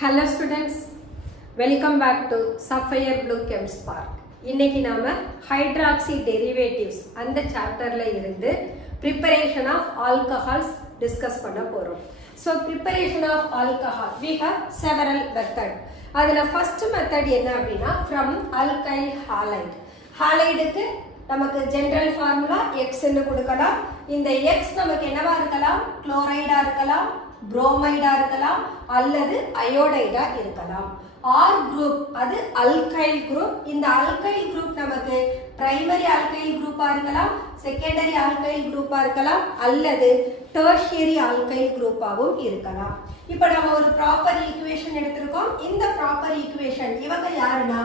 Hello students, welcome back to Sapphire Blue Chem Spark. இன்னைக்கு நாம hydroxy derivatives அந்த சாப்டர்ல இருந்து preparation of alcohols discuss பண்ண போறோம். So preparation of alcohol we have several methods. அதுல first method என்ன அப்படின்னா from alkyl halide. ஹாலைடுக்கு நமக்கு ஜெனரல் ஃபார்முலா x ன்னு கொடுக்கலாம். இந்த x நமக்கு என்னவா இருக்கலாம்? குளோரைடா இருக்கலாம், புரோமைடா இருக்கலாம் அல்லது அயோடைடா இருக்கலாம். R group அது alkyl group. இந்த alkyl group நமக்கு primary alkyl groupா இருக்கலாம், secondary alkyl groupா இருக்கலாம் அல்லது tertiary alkyl groupாவும் இருக்கலாம். இப்போ நம்ம ஒரு ப்ராப்பர் ஈக்குவேஷன் எடுத்திருக்கோம். இந்த ப்ராப்பர் ஈக்குவேஷன் இவங்க யாருன்னா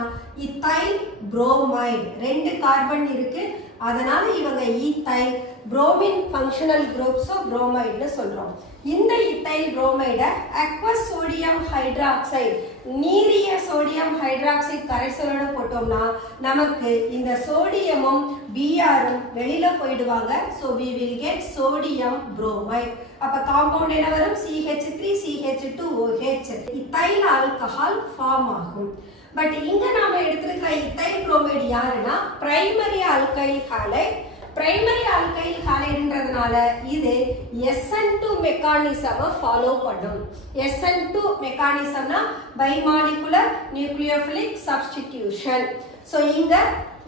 இத்தைல் புரோமைடு, ரெண்டு கார்பன் இருக்கு, அதனால இவங்க ethyl bromine functional group, so புரோமைடுன்னு சொல்றோம். இந்த இத்தைல் புரோமைடை அக்வஸ் சோடியம் ஹைட்ராக்சைடு, நீரிய சோடியம் ஹைட்ராக்சைடு கரைசலோட போட்டோம்னா நமக்கு இந்த சோடியமும் பிஆரும் வெளியில போயிடுவாங்க. So we will get sodium bromide. அப்ப காம்பவுண்ட் என்ன வரும்? CH3CH2OH, இத்தைல் ஆல்கஹால் ஃபார்ம் ஆகும். பட் இங்க நாம எடுத்திருக்கிற இத்தைல் புரோமைடு யாருன்னா primary alkyl halide. Primary alkyl ஹாலைடுன்றதுனால இது SN2 மெக்கானிசமை ஃபாலோ பண்ணும். SN2 மெக்கானிசம்னா பைமாலிகுலர் நியூக்ளியோஃபிலிக் சப்ஸ்டிடியூஷன். ஸோ இங்க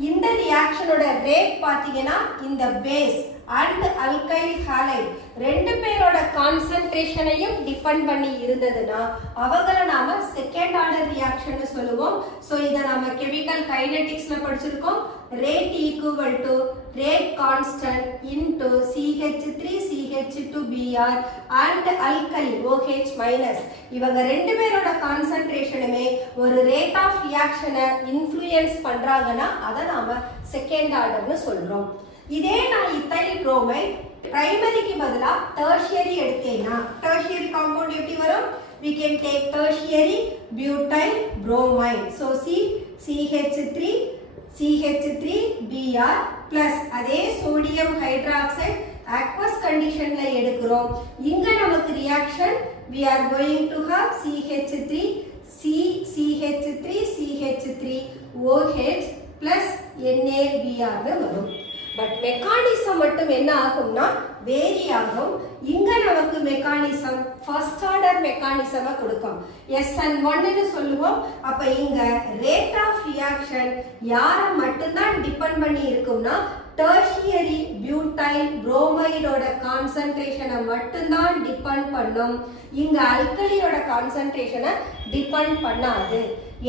இந்த ரியாக்ஷனோட ரேட் பார்த்தீங்கன்னா இந்த பேஸ் அண்ட் அல்கைல் ஹாலைடு ரெண்டு பேரோட கான்சென்ட்ரேஷனையும் டிபெண்ட் பண்ணி இருந்ததுன்னா அவங்கள நாம செகண்ட் ஆர்டர் ரியாக்ஷன் சொல்லுவோம். ஸோ இதை நாம கெமிக்கல் கைனெட்டிக்ஸ்ல படிச்சிருக்கோம். Rate equal to rate constant into CH3CH2Br and alkali OH minus. இவங்க ரெண்டு பேரோட கான்சென்ட்ரேஷனுமே ஒரு ரேட் ஆஃப் ரியாக்ஷனை இன்ஃப்ளூயன்ஸ் பண்றாங்கன்னா அதை நாம செகண்ட் ஆர்டர்னு சொல்றோம். இதே நான் இத்தைல் புரோமைடு பிரைமரிக்கு பதிலா டெர்ஷியரி எடுத்தேன்னா டெர்ஷியரி காம்பவுண்ட் எப்படி வரும்? we can take tertiary butyl bromide. so CH3CH3Br plus அதே சோடியம் ஹைட்ராக்சைடு aqueous conditionல எடுக்கிறோம். இங்க நமக்கு reaction we are going to have CH3CH3OH plus NaBr வரும். பட் மெக்கானிசம் மட்டும் என்ன ஆகும்னா வேரி ஆகும். இங்க நமக்கு மெக்கானிசம் ஃபர்ஸ்ட் ஆர்டர் மெக்கானிசமை கொடுக்கும். SN1 ன்னு சொல்லுவோம். அப்ப இங்க ரேட் ஆஃப் ரியாக்ஷன் யாரை மட்டும்தான் டிபெண்ட் பண்ணி இருக்கும்னா டெர்ஷியரி பியூட்டைல் புரோமைடோட கான்சென்ட்ரேஷனை மட்டும்தான் டிபெண்ட் பண்ணும். இங்க அல்கலியோட கான்சென்ட்ரேஷனை டிபெண்ட் பண்ணாது.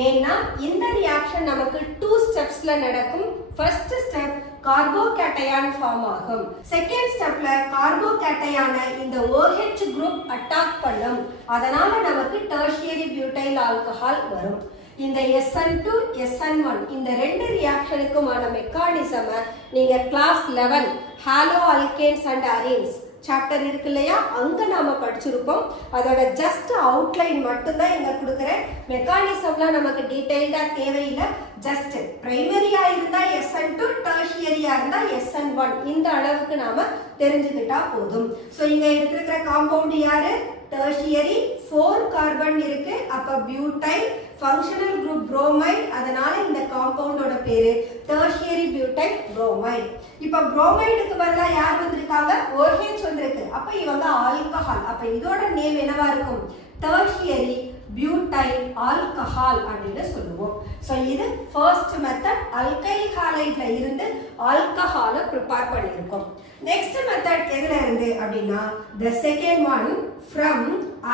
ஏன்னா இந்த ரியாக்ஷன் நமக்கு 2 ஸ்டெப்ஸ்ல நடக்கும். ஃபர்ஸ்ட் ஸ்டெப் கார்போகேட்டையான் ஃபார்ம் ஆகும். செகண்ட் ஸ்டெப்ல கார்போகேட்டையான இந்த OH குரூப் அட்டாக் பண்ணும். அதனால நமக்கு டெர்ஷியரி பியூட்டைல் ஆல்கஹால் வரும். இந்த SN2 SN1 இந்த ரெண்டு ரியாக்ஷனுக்குமான மெக்கானிசமை நீங்க class 11 haloalkanes and arenes chapter இருக்கு இல்லையா, அங்க நாம படிச்சிருப்போம். அதோட ஜஸ்ட் அவுட்லைன் மட்டும்தான் இங்க கொடுக்குறேன். மெக்கானிசம்லாம் நமக்கு டீடைல்டா தேவையில்லை. ஜஸ்ட் பிரைமரியா இருந்தா SN2, டெர்ஷியரியா இருந்தா SN1, இந்த அளவுக்கு நாம தெரிஞ்சுக்கிட்டா போதும். ஸோ இங்க எடுத்திருக்கிற காம்பவுண்ட் யாரு? டெர்ஷியரி 4 கார்பன் இருக்கு. அப்ப பியூட்டைல் ஃபங்க்ஷனல் குரூப் புரோமைடு, அதனால இந்த காம்பவுண்டோட பேரு டெர்ஷியரி பியூட்டைல் புரோமைடு. இப்ப புரோமைடுக்கு பதிலா யார் வந்திருக்காங்க? OH வந்திருக்கு. அப்ப இவங்க ஆல்கஹால். அப்ப இதோட நேம் என்னவா இருக்கும்? டெர்ஷியரி பியூட்டைல் ஆல்கஹால் அப்படின்னு சொல்லுவோம். ஸோ இது ஃபர்ஸ்ட் மெத்தட். அல்கைல் ஹாலைட்ல இருந்து ஆல்கஹாலை ப்ரிப்பேர் பண்ணியிருக்கோம். நெக்ஸ்ட் மெத்தட் எதுல இருந்து அப்படின்னா the second one from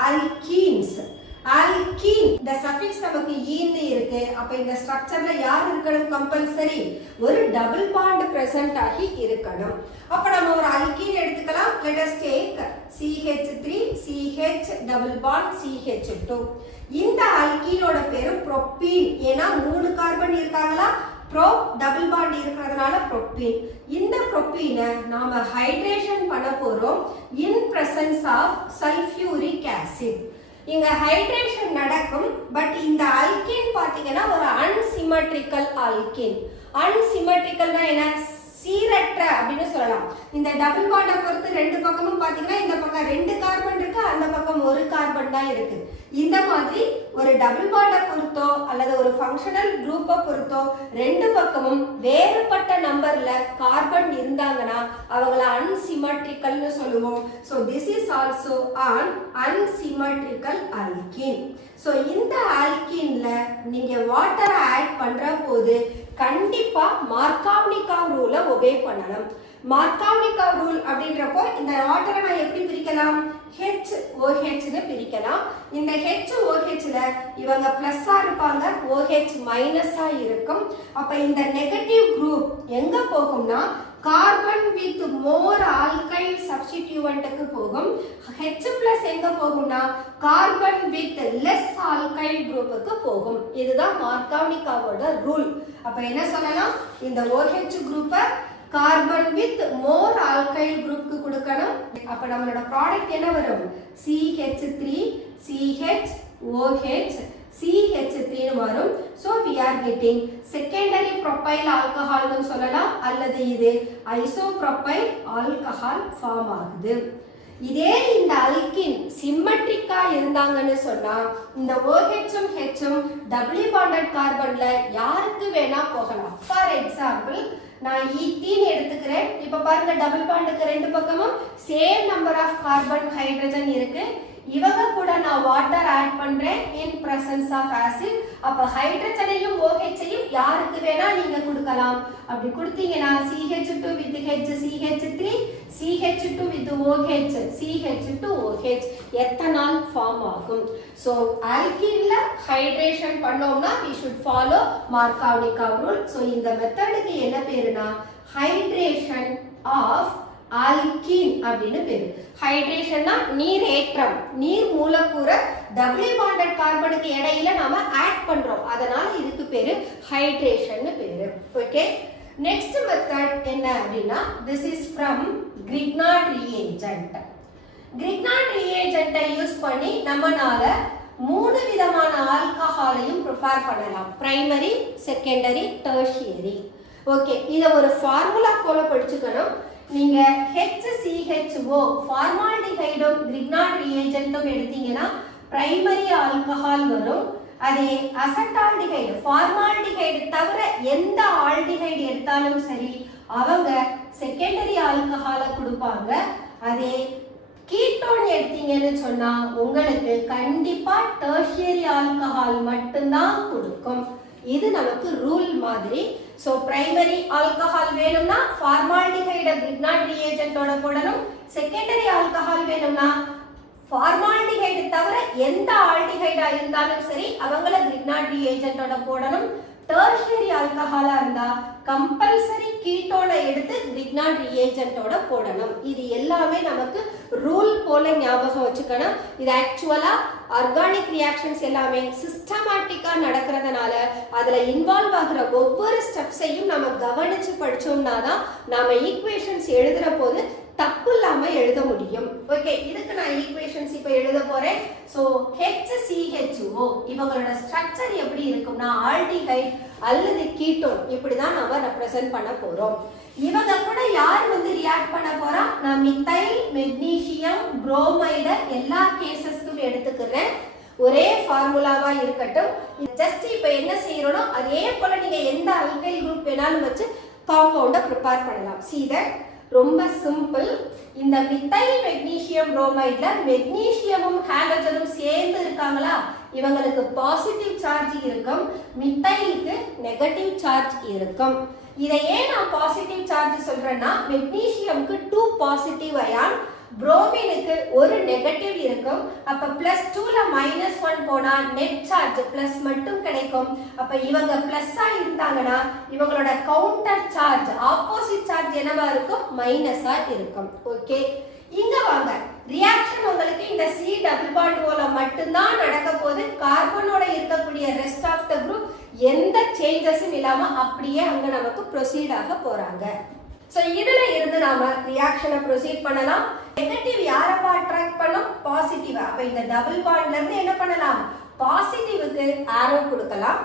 alkenes. alkene இந்த சஃபிக்ஸ் நமக்கு ஈன்னு இருக்கு. அப்ப இந்த ஸ்ட்ரக்சர்ல யார் இருக்கணும்? கம்பல்சரி ஒரு டபுள் பாண்ட் பிரசன்ட் ஆகி இருக்கணும். அப்ப நம்ம ஒரு அல்கீன் எடுத்துக்கலாம். let us take CH3CH double bond CH2. இந்த அல்கீனோட பேரு ப்ரோப்பீன். ஏன்னா 3 கார்பன் இருக்காங்களா, ப்ரோ டபுள் பாண்ட் இருக்கிறதுனால ப்ரோப்பீன். இந்த ப்ரோப்பீனை நாம ஹைட்ரேஷன் பண்ண போறோம் in presence of sulfuric acid. இங்க ஹைட்ரேஷன் நடக்கும். பட் இந்த அல்கீன் பாத்தீங்கன்னா ஒரு அன்சிமெட்ரிக்கல் அல்கீன். அன்சிமெட்ரிக்கல்னா என்ன? சீரற்ற அப்படின்னு சொல்லலாம். இந்த டபுள் பாண்டை பொறுத்து ரெண்டு பக்கமும் பாத்தீங்கன்னா இந்த பக்கம் 2 கார்பன் இருக்கு, அந்த பக்கம் 1 கார்பன் தான் இருக்கு. இந்த மாதிரி ஒரு டபுள் பாண்டை பொறுத்தோ அல்லது ஒரு ஃபங்க்ஷனல் குரூப்பை பொறுத்தோ ரெண்டு பக்கமும் வேறுபட்ட நம்பர்ல கார்பன் இருந்தாங்கன்னா அவங்கள அன்சிமெட்ரிக்கல்னு சொல்லுவோம். So this is also on unsymmetrical alkene. So இந்த ஆல்கீன்ல நீங்க வாட்டரை ஆட் பண்ற போது கண்டிப்பா மார்காவ்னிகாவ் ரூலை ஒபே பண்ணணும். மார்காவ்னிகாவ் ரூல் அப்படின்றப்போ இந்த வாட்டரை நான் எப்படி பிரிக்கலாம்? HOH னு பிரிக்கலாம். இந்த HOH ல இவங்க பிளஸ்ஸா இருப்பாங்க, OH மைனஸா இருக்கும். அப்ப இந்த நெகட்டிவ் குரூப் எங்க போகும்னா கார்பன் வித் மோர் ஆல்கைல் சப்ஸ்டிடியூவன்ட்க்கு போகும். H+ எங்க போகும்னா கார்பன் வித் லெஸ் ஆல்கைல் குரூப்புக்கு போகும். இதுதான் மார்காவ்னிகாவோட ரூல். அப்ப என்ன சொல்லலாம்? இந்த OH குரூப்பை கார்பன் வித் மோர் ஆல்கைல் குரூப்க்கு கொடுக்கணும். அப்ப நம்மளோட ப்ராடக்ட் என்ன வரும்? CH3 CHOH CH3 னு வரும். So we are getting secondary propyl alcohol னு சொல்லலாம், அல்லது இது isopropyl alcohol ஃபார்ம் ஆகுது. இதே இந்த அல்கின் சிம்மெட்ரிக்கா இருந்தாங்கன்னு சொன்னா இந்த OH-ம் H-ம் டபுள் பாண்டட் கார்பன்ல யாருக்கு வேணா போகலாம். ஃபார் எக்ஸாம்பிள் நான் ஈத்தீன் எடுத்துக்கிறேன். இப்ப பாருங்க டபுள் பாண்டுக்கு ரெண்டு பக்கமும் same number of carbon hydrogen இருக்கு. இவங்க கூட நான் வாட்டர் ஆட் பண்றேன் இன் பிரசன்ஸ் ஆஃப் ஆசிட். அப்ப ஹைட்ரஜனையும் OH-ஐயும் யாருக்கு வேணா நீங்க கொடுக்கலாம். அப்படி கொடுத்தீங்கன்னா CH2 with H CH3 CH2 with OH CH2OH ethanol form ஆகும். சோ ஆல்கீன்ல ஹைட்ரேஷன் பண்ணோம்னா we should follow Markovnikov rule. So இந்த மெத்தடுக்கு என்ன பேருனா ஹைட்ரேஷன் ஆஃப் ஆல்கீன் அப்படின்னு பேரு. ஹைட்ரேஷன்னா நீர் ஏற்றம், நீர் மூலக்கூறை டபுள் பாண்டட் கார்பனுக்கு இடையில நாம ஆட் பண்றோம், அதனால இதுக்கு பேரு ஹைட்ரேஷன் பேரு. ஓகே, நெக்ஸ்ட் மெத்தட் என்ன அப்படின்னா this is from Grignard reagent. Grignard reagent use பண்ணி நம்மனால மூணு விதமான ஆல்கஹாலையும் ப்ரிப்பேர் பண்ணலாம். Primary, secondary, tertiary. ஓகே, இத ஒரு ஃபார்முலா போல படிச்சுக்கணும். நீங்க HCHO ஃபார்மால்டிஹைடும் கிரிக்னார்ட் ரியேஜென்ட்டும் எடுத்தீங்கன்னா பிரைமரி ஆல்கஹால் வரும். அதே அசட்டால்டிஹைடு ஃபார்மால்டிஹைடு தவிர எந்த ஆல்டிஹைடு எடுத்தாலும் சரி அவங்க செகண்டரி ஆல்கஹாலை கொடுப்பாங்க. அதே கீட்டோன் எடுத்தீங்கன்னு சொன்னா உங்களுக்கு கண்டிப்பா டெர்ஷியரி ஆல்கஹால் மட்டும்தான் கொடுக்கும். இது நமக்கு ரூல் மாதிரி. சோ பிரைமரி ஆல்கஹால் வேணும்னா ஃபார்மால்டிஹைட கிரிக்னார்ட் ரியேஜென்ட்டோட போடணும். செகண்டரி ஆல்கஹால் வேணும்னா ஃபார்மால்டிஹைடு தவிர எந்த ஆல்டிஹைடா இருந்தாலும் சரி அவங்கள கிரிக்னார்ட் ரியேஜென்ட்டோட போடணும். டெர்ஷியரி ஆல்கஹாலா இருந்தா கம்பல்சரி கீட்டோனை எடுத்து கிரிக்னார்ட் ரியேஜென்ட்டோட போடணும். இது எல்லாமே நமக்கு ரூல் போல ஞாபகம் வச்சுக்கணும். இது ஆக்சுவலா ஆர்கானிக் ரியாக்ஷன்ஸ் எல்லாமே சிஸ்டமேட்டிக்கா நடக்கிறதுனால அதுல இன்வால்வ் ஆகிற ஒவ்வொரு ஸ்டெப்ஸையும் நம்ம கவனிச்சு படிச்சோம்னா தான் நாம ஈக்குவேஷன்ஸ் எழுதுற போது தப்பு இல்லாம எழுத முடியும். ஓகே, இதுக்கு நான் ஈக்குவேஷன்ஸ் இப்ப எழுத போறேன். சோ HCHO இவங்களோட ஸ்ட்ரக்சர் எப்படி இருக்கும்னா ஆல்டிஹைட் அல்லது கீட்டோன் இப்படிதான் நாம ரெப்ரசன்ட் பண்ண போறோம். இவங்க கூட யார் ரியாக்ட் பண்ண போறா? நான் மித்தைல் மெக்னீசியம் புரோமைட எல்லா கேசஸ்க்கும் எடுத்துக்கிறேன். ஒரே ஃபார்முலாவா இருக்கட்டும். ஜஸ்ட் இப்ப என்ன செய்யறோம்னா அதே போல நீங்க எந்த அல்கைல் குரூப் வேணாலும் வச்சு காம்பவுண்ட ப்ரிப்பேர் பண்ணலாம். See that? ரொம்ப சிம்பிள். இந்த மித்தைல் மெக்னீசியம் புரோமைட்ல மெக்னீசியமும் ஹாலஜனும் சேர்ந்து இருக்காங்களா? இவங்களுக்கு பாசிட்டிவ் சார்ஜ் இருக்கும், மித்தைலுக்கு நெகட்டிவ் சார்ஜ் இருக்கும். இதை ஏன் நான் பாசிட்டிவ் சார்ஜ் சொல்றேன்னா மெக்னீசியம்க்கு 2 பாசிட்டிவ் அயான், புரோமினுக்கு ஒரு நெகட்டிவ் இருக்கும். அப்ப +2ல -1 போனா நெட் சார்ஜ் பிளஸ் மட்டும் கிடைக்கும். அப்ப இவங்க பிளஸ்ஸா இருந்தாங்கன்னா இவங்களோட கவுண்டர் சார்ஜ் ஆப்போசிட் சார்ஜ் என்னவா இருக்கும்? மைனஸா இருக்கும். ஓகே, இங்க வாங்க. ரியாக்ஷன் உங்களுக்கு இந்த C டபுள் பாண்ட் போல மட்டும்தான் நடக்க போகுது. கார்பனோட இருக்கக்கூடிய ரெஸ்ட் ஆஃப் த குரூப் எந்த சேஞ்சஸும் இல்லாம அப்படியே அங்க நமக்கு ப்ரொசீட் ஆக போறாங்க. சோ இதுல இருந்து நாம ரியாக்ஷனை ப்ரொசீட் பண்ணலாம். நெகட்டிவ் யாரப்பா அட்ராக்ட் பண்ணும்? பாசிட்டிவ். அப்ப இந்த டபுள் பாண்ட்ல இருந்து என்ன பண்ணலாம்? பாசிட்டிவ்க்கு ஆரோ கொடுக்கலாம்.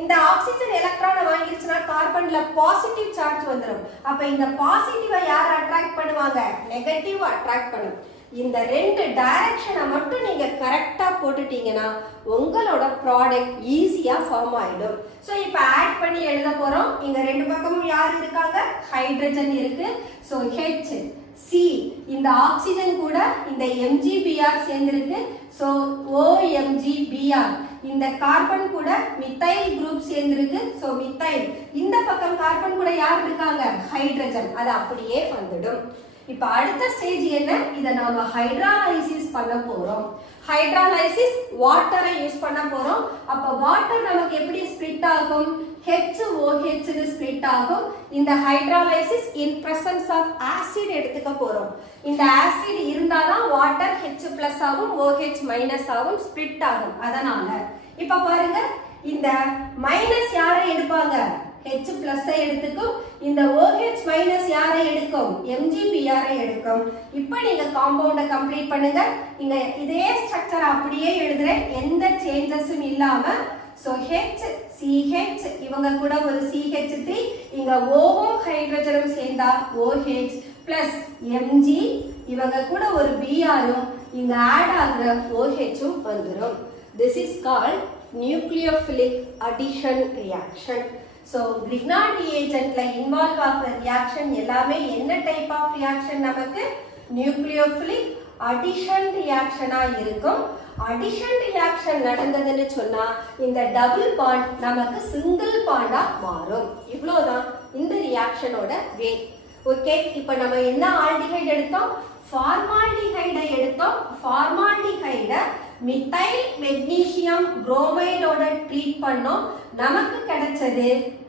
இந்த ஆக்சிஜன் எலக்ட்ரானை வாங்கிருச்சுனா கார்பன்ல பாசிட்டிவ் சார்ஜ் வந்துரும். அப்ப இந்த பாசிட்டிவை யார் அட்ராக்ட் பண்ணுவாங்க? நெகட்டிவ் அட்ராக்ட் பண்ணும். இந்த ரெண்டு டைரக்ஷனை மட்டும் நீங்க கரெக்டா போட்டுட்டீங்கன்னா உங்களோட ப்ராடக்ட் ஈஸியா ஃபார்ம் ஆயிடும். ஸோ இப்போ ஆட் பண்ணி எழுத போறோம். இங்க ரெண்டு பக்கமும் யார் இருக்காங்க? ஹைட்ரஜன் இருக்கு. ஸோ ஹெச் சி, இந்த ஆக்சிஜன் கூட இந்த MgBr சேர்ந்திருக்கு. ஸோ OMgBr, இந்த கார்பன் கூட மித்தைல் குரூப் சேர்ந்திருக்கு. So methyl. இந்த பக்கம் கார்பன் கூட யார் இருக்காங்க? ஹைட்ரஜன். அது அப்படியே வந்துடும். இப்போ அடுத்த ஸ்டேஜ் என்ன? இதை நாம ஹைட்ராலைசிஸ் பண்ண போறோம். ஹைட்ராலைசிஸ் வாட்டரை யூஸ் பண்ண போறோம். அப்ப வாட்டர் நமக்கு எப்படி ஸ்ப்ளிட் ஆகும்? HOH னு ஸ்ப்ளிட் ஆகும். இந்த hydrolysis in presence of acid எடுத்துக்க போறோம். இந்த ஆசிட் இருந்தாதான் வாட்டர் H+ ஆகும், OH- ஆகும், ஸ்ப்ளிட் ஆகும். அதனால இப்ப பாருங்க, இந்த மைனஸ் யாரை எடுப்பாங்க? H+ எடுத்துக்கும். இந்த OH- யாரை எடுக்கும்? MgBr எடுக்கும். இப்போ நீங்க காம்பவுண்ட கம்ப்ளீட் பண்ணுங்க. இங்க இதே ஸ்ட்ரக்சர் அப்படியே எழுதுறேன், எந்த சேஞ்சஸும் இல்லாம. சோ HCH, இவங்க கூட ஒரு CH3, இங்க Oவும் ஹைட்ரஜனும் சேர்ந்தா OH பிளஸ் Mg, இவங்க கூட ஒரு Br-ம் இங்க ஆட் ஆகுற OH-ம் வந்துரும். This is called nucleophilic addition reaction. So Grignard reagentல இன்வால்வ் ஆகுற ரியாக்ஷன் எல்லாமே என்ன டைப் ஆஃப் ரியாக்ஷன்? நமக்கு நியூக்ளியோஃபிலிக் அடிஷன் ரியாக்ஷனா இருக்கும். அடிஷன் ரியாக்ஷன் நடந்ததுன்னு சொன்னா இந்த டபுள் பாண்ட் நமக்கு சிங்கிள் பாண்டா மாறும். இவ்வளவுதான் இந்த ரியாக்ஷனோட வே. ஓகே, இப்போ நம்ம என்ன ஆல்டிஹைட் எடுத்தோம்? ஃபார்மால்டிஹைடை எடுத்தோம். ஃபார்மால்டிஹைட மித்தைல் மெக்னீசியம் புரோமைடோட ட்ரீட் பண்ணோம். நமக்கு கிடைச்சது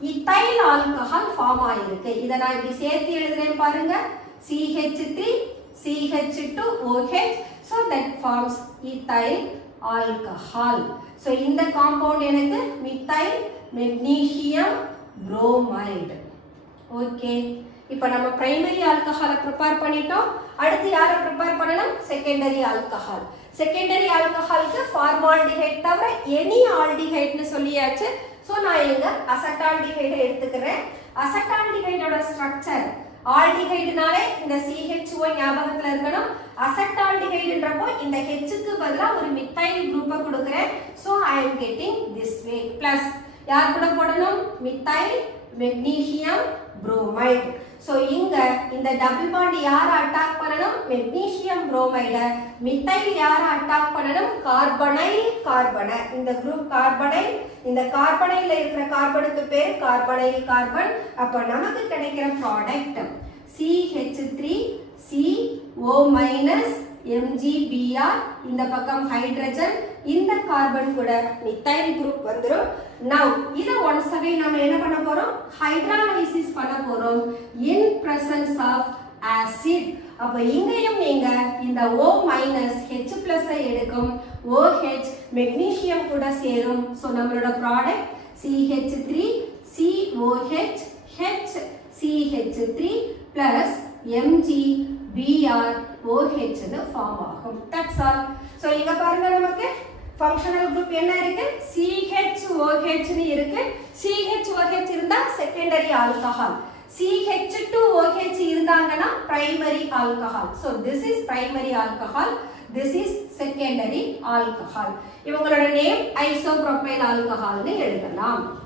இத்தைல் ஆல்கஹால் ஃபார்ம் ஆயிருக்கு. இதை நான் இப்படி சேர்த்து எழுதுறேன் பாருங்க. CH3 CH2OH, so that forms ethyl alcohol. So இந்த காம்பவுண்ட் எனக்கு மித்தைல் மெக்னீசியம் புரோமைடு. ஓகே, இப்போ நம்ம பிரைமரி ஆல்கஹாலை ப்ரிப்பேர் பண்ணிட்டோம். அடுத்து யாரை ப்ரிப்பேர் பண்ணணும்? Secondary alcohol. செகண்டரி ஆல்கஹாலுக்கு ஃபார்மால்டிஹைட் தவிர எனி ஆல்டிஹைட்னு சொல்லியாச்சு. ஸோ நான் எங்க அசட்டால்டிஹைடை எடுத்துக்கிறேன். அசட்டால்டிஹைடோட ஸ்ட்ரக்சர், ஆல்டிஹைடுனாலே இந்த CHO ஞாபகத்துல இருக்கணும். அசட்டால்டிஹைடுன்றப்போ இந்த Hக்கு பதிலா ஒரு மித்தைல் குரூப்பை கொடுக்கிறேன். So I am getting this way. Plus யார் கூட போடணும்? Methyl magnesium bromide. ஸோ இங்க இந்த டபுள் பாண்ட் யாரை அட்டாக் பண்ணணும்? மெக்னீசியம் புரோமைட. மித்தைல் யாரை அட்டாக் பண்ணணும்? கார்பனைல் கார்பனை. இந்த குரூப் கார்பனைல். இந்த கார்பனைல இருக்கிற கார்பனுக்கு பேர் கார்பனைல் கார்பன். அப்ப நமக்கு கிடைக்கிற ப்ராடக்ட் CH3 CO- MgBr, இந்த பக்கம் ஹைட்ரஜன், இந்த கார்பன் கூட மித்தைல் குரூப் வந்துரும். Now இத once again நாம என்ன பண்ண போறோம்? ஹைட்ராலைசிஸ் பண்ண போறோம் in presence of acid. அப்ப இங்கேயும் நீங்க இந்த O- H+ ஐ எடுக்கும். OH மெக்னீசியம் கூட சேரும். சோ நம்மளோட product CH3 COH HCH3 plus MgBr OH னு ஃபார்ம் ஆகும். That's all. சோ இங்க பாருங்க, நமக்கு ஃபங்க்ஷனல் குரூப் என்ன இருக்கு? CHOH னு இருக்கு. CHOH இருந்தா செகண்டரி ஆல்கஹால். CH2OH இருந்தாங்கன்னா primary alcohol. So this is primary alcohol, this is secondary alcohol. இவங்களோட நேம் ஐசோப்ரோபைல் ஆல்கஹால்னு எழுதலாம்.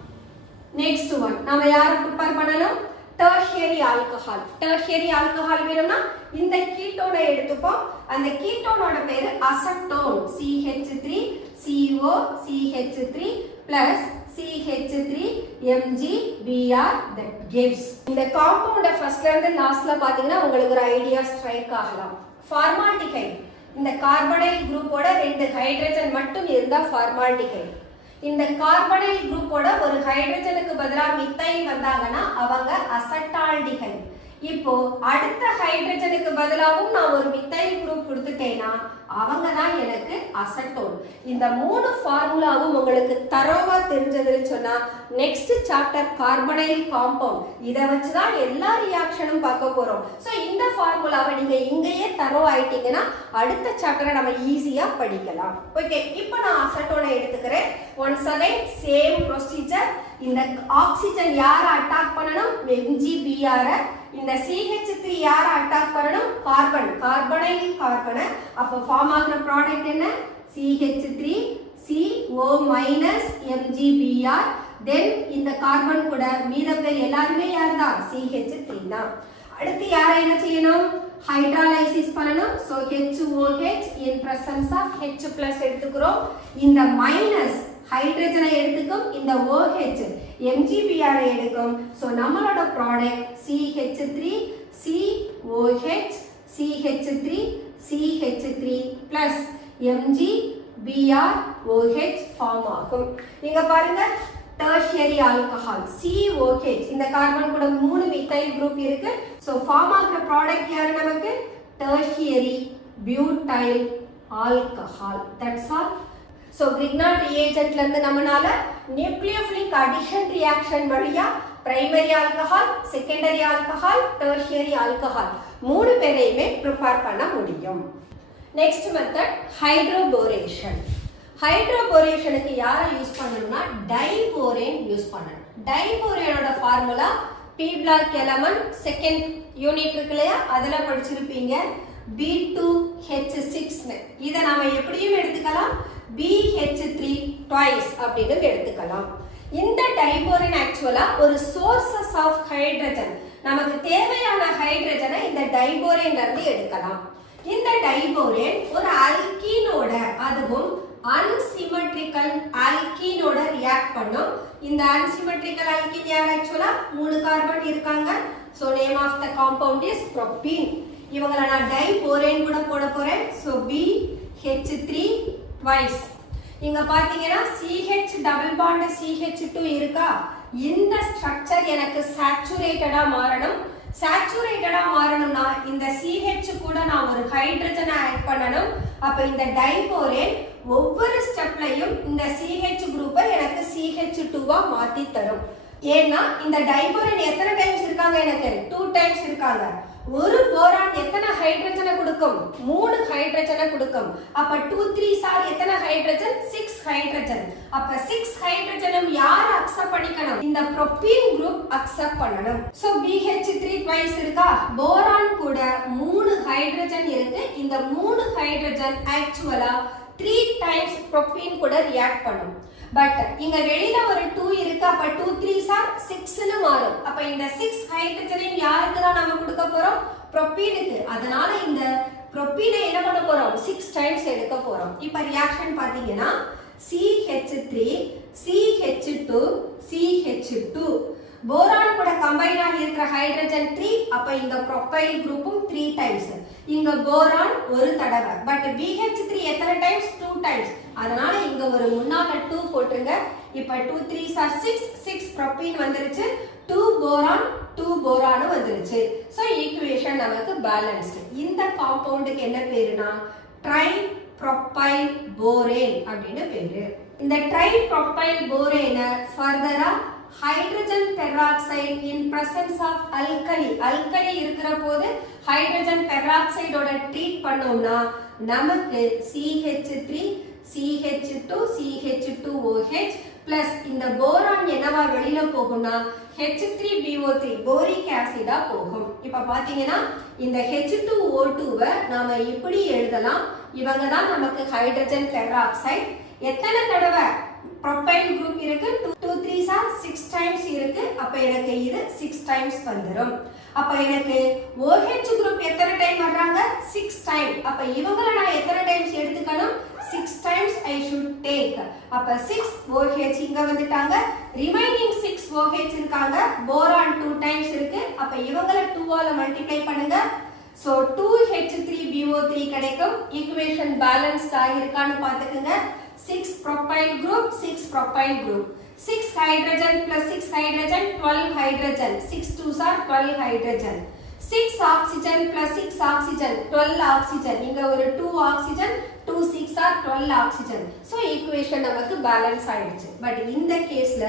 நெக்ஸ்ட் ஒன் நாம யாரை ப்ரிப்பேர் பண்ணணும்? Tertiary alcohol. டெர்ஷியரி ஆல்கஹால் வேணும்னா இந்த கீட்டோனை எடுத்துப்போம். அந்த கீட்டோனோட பேரு அசட்டோன். CH3 CO CH3 plus CH3 MgBr that gives. இந்த காம்பவுண்ட ஃபர்ஸ்ட்ல இருந்து லாஸ்ட்ல பாத்தீங்கன்னா உங்களுக்கு ஒரு ஐடியா ஸ்ட்ரைக் ஆகலாம். ஃபார்மால்டிஹைட், இந்த கார்பனைல் குரூப்போட ரெண்டு ஹைட்ரஜன் மட்டும் இருந்தா ஃபார்மால்டிஹைட். இந்த கார்பனைல் குரூப்போட ஒரு ஹைட்ரஜனுக்கு பதிலா மித்தைல் வந்தாங்கன்னா அவங்க அசட்டால்டிஹைட். இப்போ அடுத்த ஹைட்ரஜனுக்கு பதிலாகவும் நான் ஒரு மித்தைல் குரூப் கொடுத்துட்டேன்னா அவங்க தான் எனக்கு அசட்டோன். இந்த மூணு ஃபார்முலாவும் உங்களுக்கு தரோவா தெரிஞ்சதுன்னு சொன்னா நெக்ஸ்ட் சாப்டர் கார்பனைல் காம்பவுண்ட், இதை வச்சுதான் எல்லா ரியாக்ஷனும் பார்க்க போறோம். ஸோ இந்த ஃபார்முலாவை நீங்க இங்கேயே தரோ ஆயிட்டீங்கன்னா அடுத்த சாப்டரை நம்ம ஈஸியா படிக்கலாம். ஓகே, இப்போ நான் அசட்டோனை எடுத்துக்கிறேன். Once again same procedure. இந்த ஆக்சிஜன் யார அட்டாக் பண்ணனும் MgBr இந்த CH3 யார அட்டாக் பண்ணனும் கார்பனைல் கார்பனை அப்ப ஃபார்ம் ஆகுற ப்ராடக்ட் என்ன CH3 CO MgBr தென் இந்த கார்பன் கூட மீத பேர் எல்லாரும் யார் தான் CH3 தான் அடுத்து யாரை என்ன செய்யணும் ஹைட்ராலைசிஸ் பண்ணனும் so HOH in presence of H+ எடுத்துக்கிறோம் இந்த மைனஸ் ஹைட்ரஜனை எடுத்துக்கும் இந்த OH MgBr எடுக்கும் சோ நம்மளோட product CH3 COH CH3 plus MgBr OH form ஆகும் நீங்க பாருங்க tertiary alcohol COH இந்த கார்பன் கூட 3 methyl group இருக்கு சோ ஃபார்ம் ஆகுற ப்ராடக்ட் யாரு நமக்கு tertiary butyl alcohol that's all so Grignard reagentல இருந்து நம்மனால nucleophilic addition reaction வழியா primary alcohol secondary alcohol tertiary alcohol மூணு பேரையுமே prepare பண்ண முடியும் next method hydroboration ஹைட்ரோபோரேஷனுக்கு யாரை யூஸ் பண்ணணும்னா டைபோரேன் யூஸ் பண்ணணும் டைபோரேனோட formula P block element second unit இருக்கு இல்லையா அதுல படிச்சிருப்பீங்க B2H6 இதை நாம எப்படியும் எடுத்துக்கலாம் BH3 twice அப்படின்னு எடுத்துக்கலாம் இந்த டைபோரேன் ஆக்சுவலா ஒரு சோர்சஸ் ஆஃப் ஹைட்ரஜன் நமக்கு தேவையான ஹைட்ரஜனை இந்த டைபோரேன்ல இருந்து எடுக்கலாம் இந்த டைபோரேன் ஒரு அல்கீனோட அதுவும் unsymmetrical alkene react பண்ணும் இந்த unsymmetrical alkene யார் ஆக்சுவலா மூணு கார்பன் இருக்காங்க so name of the compound is propene இவங்கள நான் டைபோரேன் கூட போட போறேன் so BH3 twice இங்க பாத்தீங்கன்னா CH double bond CH2 இருக்கா இந்த ஸ்ட்ரக்சர் எனக்கு சேச்சுரேட்டடா மாறணும் சேச்சுரேட்டடா மாறணும்னா இந்த CH கூட நான் ஒரு ஹைட்ரஜனை ஆட் பண்ணனும் அப்ப இந்த டைபோரேன் ஒவ்வொரு ஸ்டெப்லயும் இந்த CH குரூப்பை எனக்கு CH2வா மாத்தி தரும் ஏன்னா இந்த டைபோரேன் எத்தனை டைம்ஸ் இருக்காங்க எனக்கு 2 டைம்ஸ் இருக்காங்க ஒரு போரான் எத்தனை ஹைட்ரஜனை கொடுக்கும் 3 ஹைட்ரஜனை கொடுக்கும் அப்ப 2 3s ஆர் எத்தனை ஹைட்ரஜன் 6 ஹைட்ரஜன் அப்ப 6 ஹைட்ரஜனும் யார் அக்செப்ட் பண்ணிக்கணும் இந்த ப்ரோபீன் குரூப் அக்செப்ட் பண்ணனும் சோ BH3 twice இருக்கா போரான் கூட 3 ஹைட்ரஜன் இருக்கு இந்த 3 ஹைட்ரஜன் ஆக்சுவலா 3 times ப்ரோபீன் கூட ரியாக்ட் பண்ணும் பட் இங்க வெளியில ஒரு 2 இருக்கு அப்ப 2 3s ஆர் 6 னு மாறும் அப்ப இந்த 6 ஹைட்ரஜனையும் யாருக்கு தான் நாம கொடுக்க போறோம் ப்ரோபீனுக்கு அதனால இந்த ப்ரோபீனை என்ன பண்ண போறோம் 6 டைம்ஸ் எடுக்க போறோம் இப்ப ரியாக்ஷன் பாத்தீங்கன்னா CH3 CH2 CH2 போரான் கூட கம்பைன் ஆகி இருக்கிற ஹைட்ரஜன் 3 அப்ப இந்த ப்ரோபைல் குரூப்பும் 3 டைம்ஸ் இங்க போரான் ஒரு தடவை பட் BH3 எத்தனை டைம்ஸ் 2 டைம்ஸ் அதனால இங்க ஒரு முன்னால 2 போட்டுருங்க இப்ப 2 3s are 6 ப்ரோபீன் வந்துருச்சு 2 போரான் வந்துருச்சு சோ ஈக்குவேஷன் நமக்கு பேலன்ஸ்டு இந்த காம்பவுண்டுக்கு என்ன பேருனா ட்ரைப்ரோபைல் போரேன் அப்படினு பேரு இந்த ட்ரைப்ரோபைல் போரேனை ஃபர்தரா hydrogen peroxide in presence of alkali இருக்கிற போது hydrogen peroxide ஓட ட்ரீட் பண்ணோம்னா நமக்கு CH3 CH2 CH2OH plus இந்த போரான் என்னவா வெளியில போகும்னா H3BO3 போரிக் ஆசிடா போகும் இப்ப பாத்தீங்கன்னா இந்த H2O2வை நாம இப்படி எழுதலாம் இவங்க தான் நமக்கு ஹைட்ரஜன் பெராக்சைடு எத்தனை தடவை ப்ரோபைல் குரூப் இருக்கு 2 3s ஆர் 6 டைம்ஸ் இருக்கு அப்ப எனக்கு இது 6 டைம்ஸ் வந்துரும் அப்ப எனக்கு OH குரூப் எத்தனை டைம் வர்றாங்க 6 டைம் அப்ப இவங்கள நான் எத்தனை டைம்ஸ் எடுத்துக்கணும் 6 டைம்ஸ் I should take அப்ப 6 OH இங்க வந்துட்டாங்க ரிமைனிங் 6 OH இருக்காங்க போரான் 2 டைம்ஸ் இருக்கு அப்ப இவங்கள 2 ஆல மல்டிப்ளை பண்ணுங்க so 2H3BO3 கிடைக்கும் ஈக்குவேஷன் பேலன்ஸ்ட் ஆகிருக்கான்னு பாத்துக்கங்க 6 propyl group 6 hydrogen plus 6 hydrogen 12 hydrogen 6 2s are 12 hydrogen 6 oxygen plus 6 oxygen 12 oxygen இங்க ஒரு 2 oxygen 2 6 are 12 oxygen so equation நமக்கு பேலன்ஸ் ஆயிடுச்சு பட் இந்த கேஸ்ல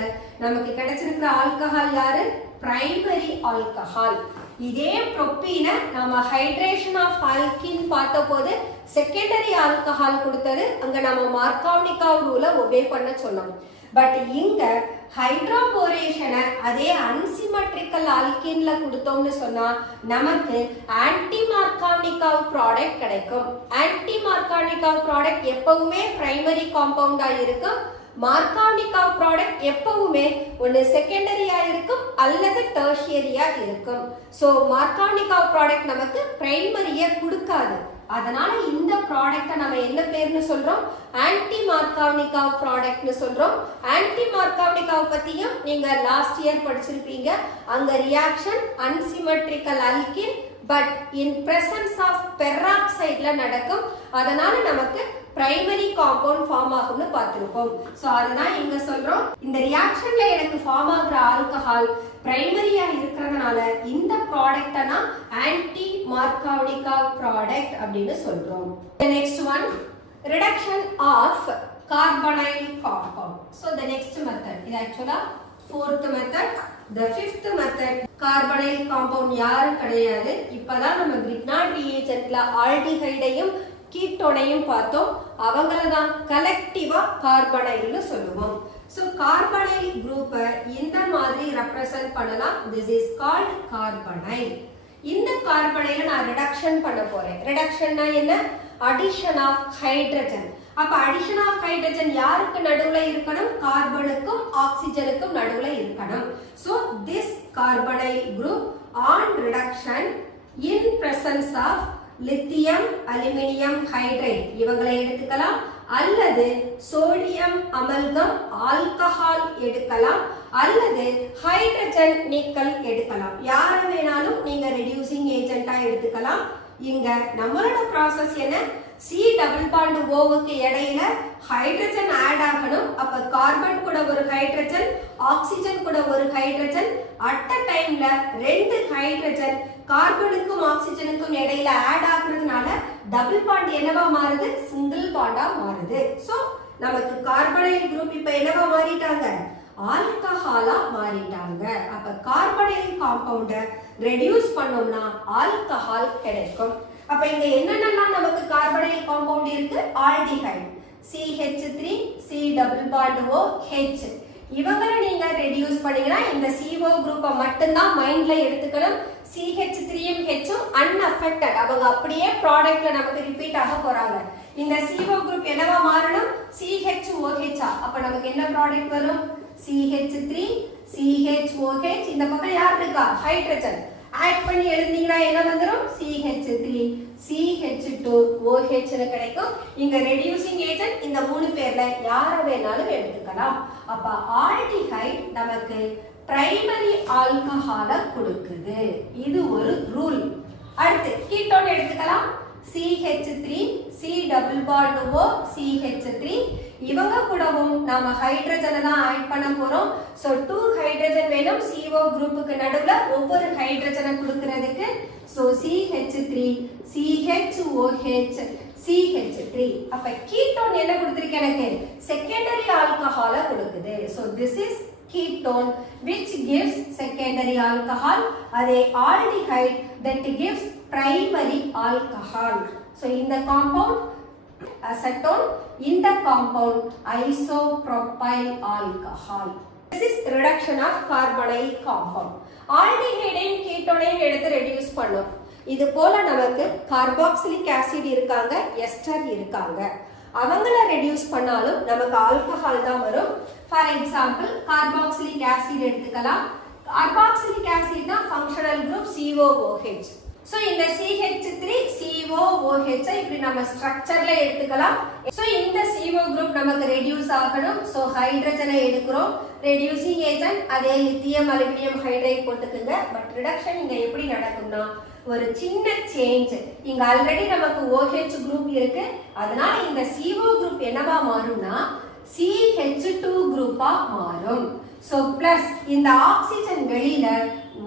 நமக்கு கிடைச்சிருக்கிற ஆல்கஹால் யாரு பிரைமரி ஆல்கஹால் இதே ப்ரோபீனை நாம ஹைட்ரேஷன் ஆஃப் ஆல்கீன் பார்த்தபோது செகண்டரி ஆல்கஹால் கொடுத்தது அங்க நாம மார்காவ்னிகாவ் ரூலை ஒபே பண்ண சொன்னோம் பட் இங்க ஹைட்ரோபோரேஷனை அதே அன்சிமெட்ரிக்கல் ஆல்கீன்ல கொடுத்தோம்னு சொன்னா நமக்கு ஆன்டி மார்கானிகாவ் ப்ராடக்ட் கிடைக்கும். ஆன்டி மார்கானிகாவ் ப்ராடக்ட் எப்பவுமே பிரைமரி காம்பவுண்டா இருக்கும். மார்கானிகாவ் ப்ராடக்ட் எப்பவுமே ஒன்று செகண்டரியா இருக்கும் அல்லது டெர்ஷியரியா இருக்கும். ஸோ மார்கானிகாவ் ப்ராடக்ட் நமக்கு பிரைமரியை கொடுக்காது. அதனால இந்த ப்ராடக்ட்டை நம்ம என்ன பேர்னு சொல்றோம்? ஆன்டி மார்கானிகாவ் ப்ராடக்ட்னு சொல்றோம். ஆன்டி மார்கானிகாவ் பத்தியும் நீங்க லாஸ்ட் இயர் படிச்சிருப்பீங்க. அங்க reaction unsymmetrical alkene but in presence of பெராக்சைட்ல நடக்கும். அதனால நமக்கு பிரைமரி காம்பவுண்ட் ஃபார்ம் ஆகும்னு பார்த்திருப்போம். சோ அதனால இங்க சொல்றோம் இந்த ரியாக்ஷன்ல எனக்கு ஃபார்ம் ஆகுற ஆல்கஹால் பிரைமரியா இருக்கிறதுனால இந்த ப்ராடக்ட்டை நான் ஆன்டி மார்கானிகாவ் ப்ராடக்ட் அப்படின்னு சொல்றோம். Next one reduction of carbonyl compound. So the next method இது ஆக்சுவலா fourth method. the fifth method carbonyl compound யாரும் கிடையாது. இப்பதான் நம்ம கிரிக்னார்ட் ரியேஜென்ட்ல ஆல்டிஹைடையும் கீட்டோனையும் பார்த்தோம். அவங்கள தான் கலெக்டிவா கார்பனைல்னு சொல்லுவோம். சோ கார்பனைல் குரூப்பை இந்த மாதிரி ரெப்ரசன்ட் பண்ணலாம். This is called carbonyl. இந்த கார்பனைல நான் ரிடக்ஷன் பண்ண போறேன். ரிடக்ஷன்னா என்ன? Addition of hydrogen. அப்ப அடிஷன் ஆஃப் ஹைட்ரஜன் யாருக்கு நடுவுல இருக்கணும்? கார்பனுக்கும் ஆக்சிஜனுக்கும் நடுவுல இருக்கணும். So this carbonyl group on reduction in presence of lithium aluminium hydride இவங்களை எடுத்துக்கலாம், அல்லது சோடியம் அமல்கம் ஆல்கஹால் எடுக்கலாம், அல்லது ஹைட்ரஜன் நிக்கல் எடுக்கலாம். யார வேணாலும் நீங்க ரெடியூசிங் ஏஜென்ட்டா எடுத்துக்கலாம். இங்க நம்மளோட ப்ராசஸ் என்ன? சி டபுள் பாண்ட் ஓவுக்கு இடையில ஹைட்ரஜன் ஆட் ஆகணும். அப்ப கார்பன் கூட ஒரு ஹைட்ரஜன், ஆக்சிஜன் கூட ஒரு ஹைட்ரஜன், அட் அ டைம்ல ரெண்டு ஹைட்ரஜன் கார்பனுக்கும் ஆக்சிஜனுக்கும் இடையில ஆட் ஆகுறதுனால டபுள் பாண்ட் என்னவா மாறுது? சிங்கிள் பாண்டா மாறுது. சோ நமக்கு கார்பனைல் குரூப் இப்ப என்னவா மாறிட்டாங்க? ஆல்கஹாலா மாறிட்டாங்க. அப்ப கார்பனைல் காம்பவுண்ட ரெடியூஸ் பண்ணோம்னா ஆல்கஹால் கிடைக்கும். அப்ப இங்க என்னென்னலாம் நமக்கு கார்பனைல் காம்பவுண்ட் இருக்கு? Aldehyde CH3 C double bond O H இவங்களை நீங்க ரெடியூஸ் பண்ணீங்கன்னா இந்த CO குரூப்பை மட்டும்தான் மைண்ட்ல எடுத்துக்கணும். CH3யும் Hம் அன்அஃபெக்டட், அவங்க அப்படியே ப்ராடக்ட்ல நமக்கு ரிப்பீட் ஆக போறாங்க. இந்த CO குரூப் என்னவா மாறணும்? CHOH. அப்ப நமக்கு என்ன ப்ராடக்ட் வரும்? CH3 CHOH. இந்த பக்கம் யார் இருக்கா? ஹைட்ரஜன் ஆட் பண்ணி எழுதினீங்கன்னா என்ன வந்துரும்? CH3 CH2 OH கிடைக்கும். இங்க ரெடியூசிங் ஏஜென்ட் இந்த மூணு பேர்ல யார வேணாலும் எடுத்துக்கலாம். அப்ப ஆல்டிஹைட் நமக்கு பிரைமரி ஆல்கஹால கொடுக்குது. இது ஒரு ரூல். அடுத்து கீட்டோன் எடுத்துக்கலாம். CH3 C double bond O CH3 இவங்க கூடவும் நாம ஹைட்ரஜனை தான் ஆட் பண்ண போறோம். சோ 2 ஹைட்ரஜன் வேணும் CO குரூப்புக்கு நடுவுல ஒவ்வொரு ஹைட்ரஜனை கொடுக்கிறதுக்கு. So CH3 CHOH CH3. அப்ப கீட்டோன் என்ன கொடுத்திருக்கு? எனக்கு செகண்டரி ஆல்கஹால கொடுக்குது. So this is ketone which gives secondary alcohol. அதே aldehyde that gives primary alcohol. So in the compound acetone, in the compound isopropyl alcohol. This is reduction of carbonyl compound. aldehyde ketone எடுத்து reduce பண்ணோம். இது போல நமக்கு carboxylic acid இருக்காங்க, ester இருக்காங்க. அவங்கள reduce பண்ணாலும் நமக்கு ஆல்கஹால் தான் வரும். ஃபார் எக்ஸாம்பிள் கார்பாக்சிலிக் ஆசிட் எடுத்துக்கலாம். கார்பாக்சிலிக் ஆசிட் தான் ஃபங்க்ஷனல் குரூப் COOH. சோ இந்த CH3 COOH இப்படி நம்ம ஸ்ட்ரக்சர்ல எடுத்துக்கலாம். சோ இந்த CO குரூப் நமக்கு ரெடியூஸ் ஆகணும். சோ ஹைட்ரஜனை எடுக்கிறோம். ரெடியூசிங் ஏஜென்ட் அதே லித்தியம் அலுமினியம் ஹைட்ரைட் போட்டுக்குங்க. பட் ரிடக்ஷன் இங்க எப்படி நடக்கும்னா ஒரு சின்ன சேஞ்ச். இங்க ஆல்ரெடி நமக்கு OH குரூப் இருக்கு. அதனால இந்த CO குரூப் என்னவா மாறும்னா CH2 குரூப்பா மாறும். சோ பிளஸ் இந்த ஆக்சிஜன் வெளியில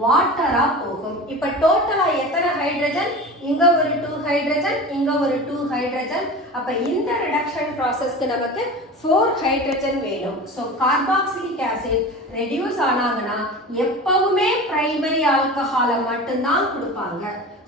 வாட்டரா போகும். இப்ப டோட்டலா எத்தனை ஹைட்ரஜன்? இங்க ஒரு 2 ஹைட்ரஜன், இங்க ஒரு 2 ஹைட்ரஜன். அப்ப இந்த ரிடக்ஷன் ப்ராசஸ்க்கு நமக்கு 4 ஹைட்ரஜன் வேணும். சோ கார்பாக்சிலிக் ஆசிட் ரெடியூஸ் ஆனாங்கன்னா எப்பவுமே பிரைமரி ஆல்கஹால மட்டும் தான் கொடுப்பாங்க.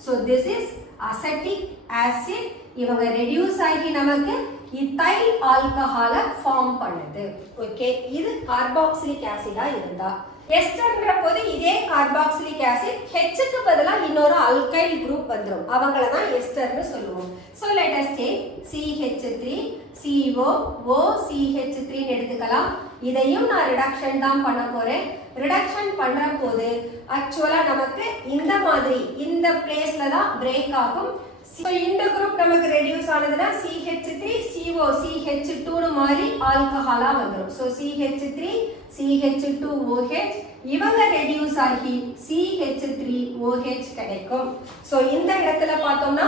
So this is ascetic acid. இவங்க ரெடியூஸ் ஆகி நமக்கு இத்தைல் ஆல்கஹால ஃபார்ம் பண்ணுது. ஓகே, இது கார்பாக்சிலிக் ஆசிடா இருந்தா. எஸ்டர்ன்ற போது இதே கார்பாக்சிலிக் ஆசிட் Hக்கு பதிலா இன்னொரு அல்கைல் குரூப் வந்துரும். அவங்கள தான் எஸ்டர்னு சொல்லுவோம். So let us take CH3 CO OCH3 ன்னு எடுத்துக்கலாம். இதையும் நான் ரிடக்ஷன் தான் பண்ண போறேன். ரிடக்ஷன் பண்ற போது ஆக்சுவலா நமக்கு இந்த மாதிரி இந்த பிளேஸ்ல தான் பிரேக் ஆகும். So இந்த குரூப் நமக்கு ரெடியூஸ் ஆனதுனா CH3 CO CH2 னு மாதிரி ஆல்கஹாலா வந்துரும். So CH3 CH2OH இவங்க ரெடியூஸ் ஆகி CH3OH கிடைக்கும். So இந்த இடத்துல பார்த்தோம்னா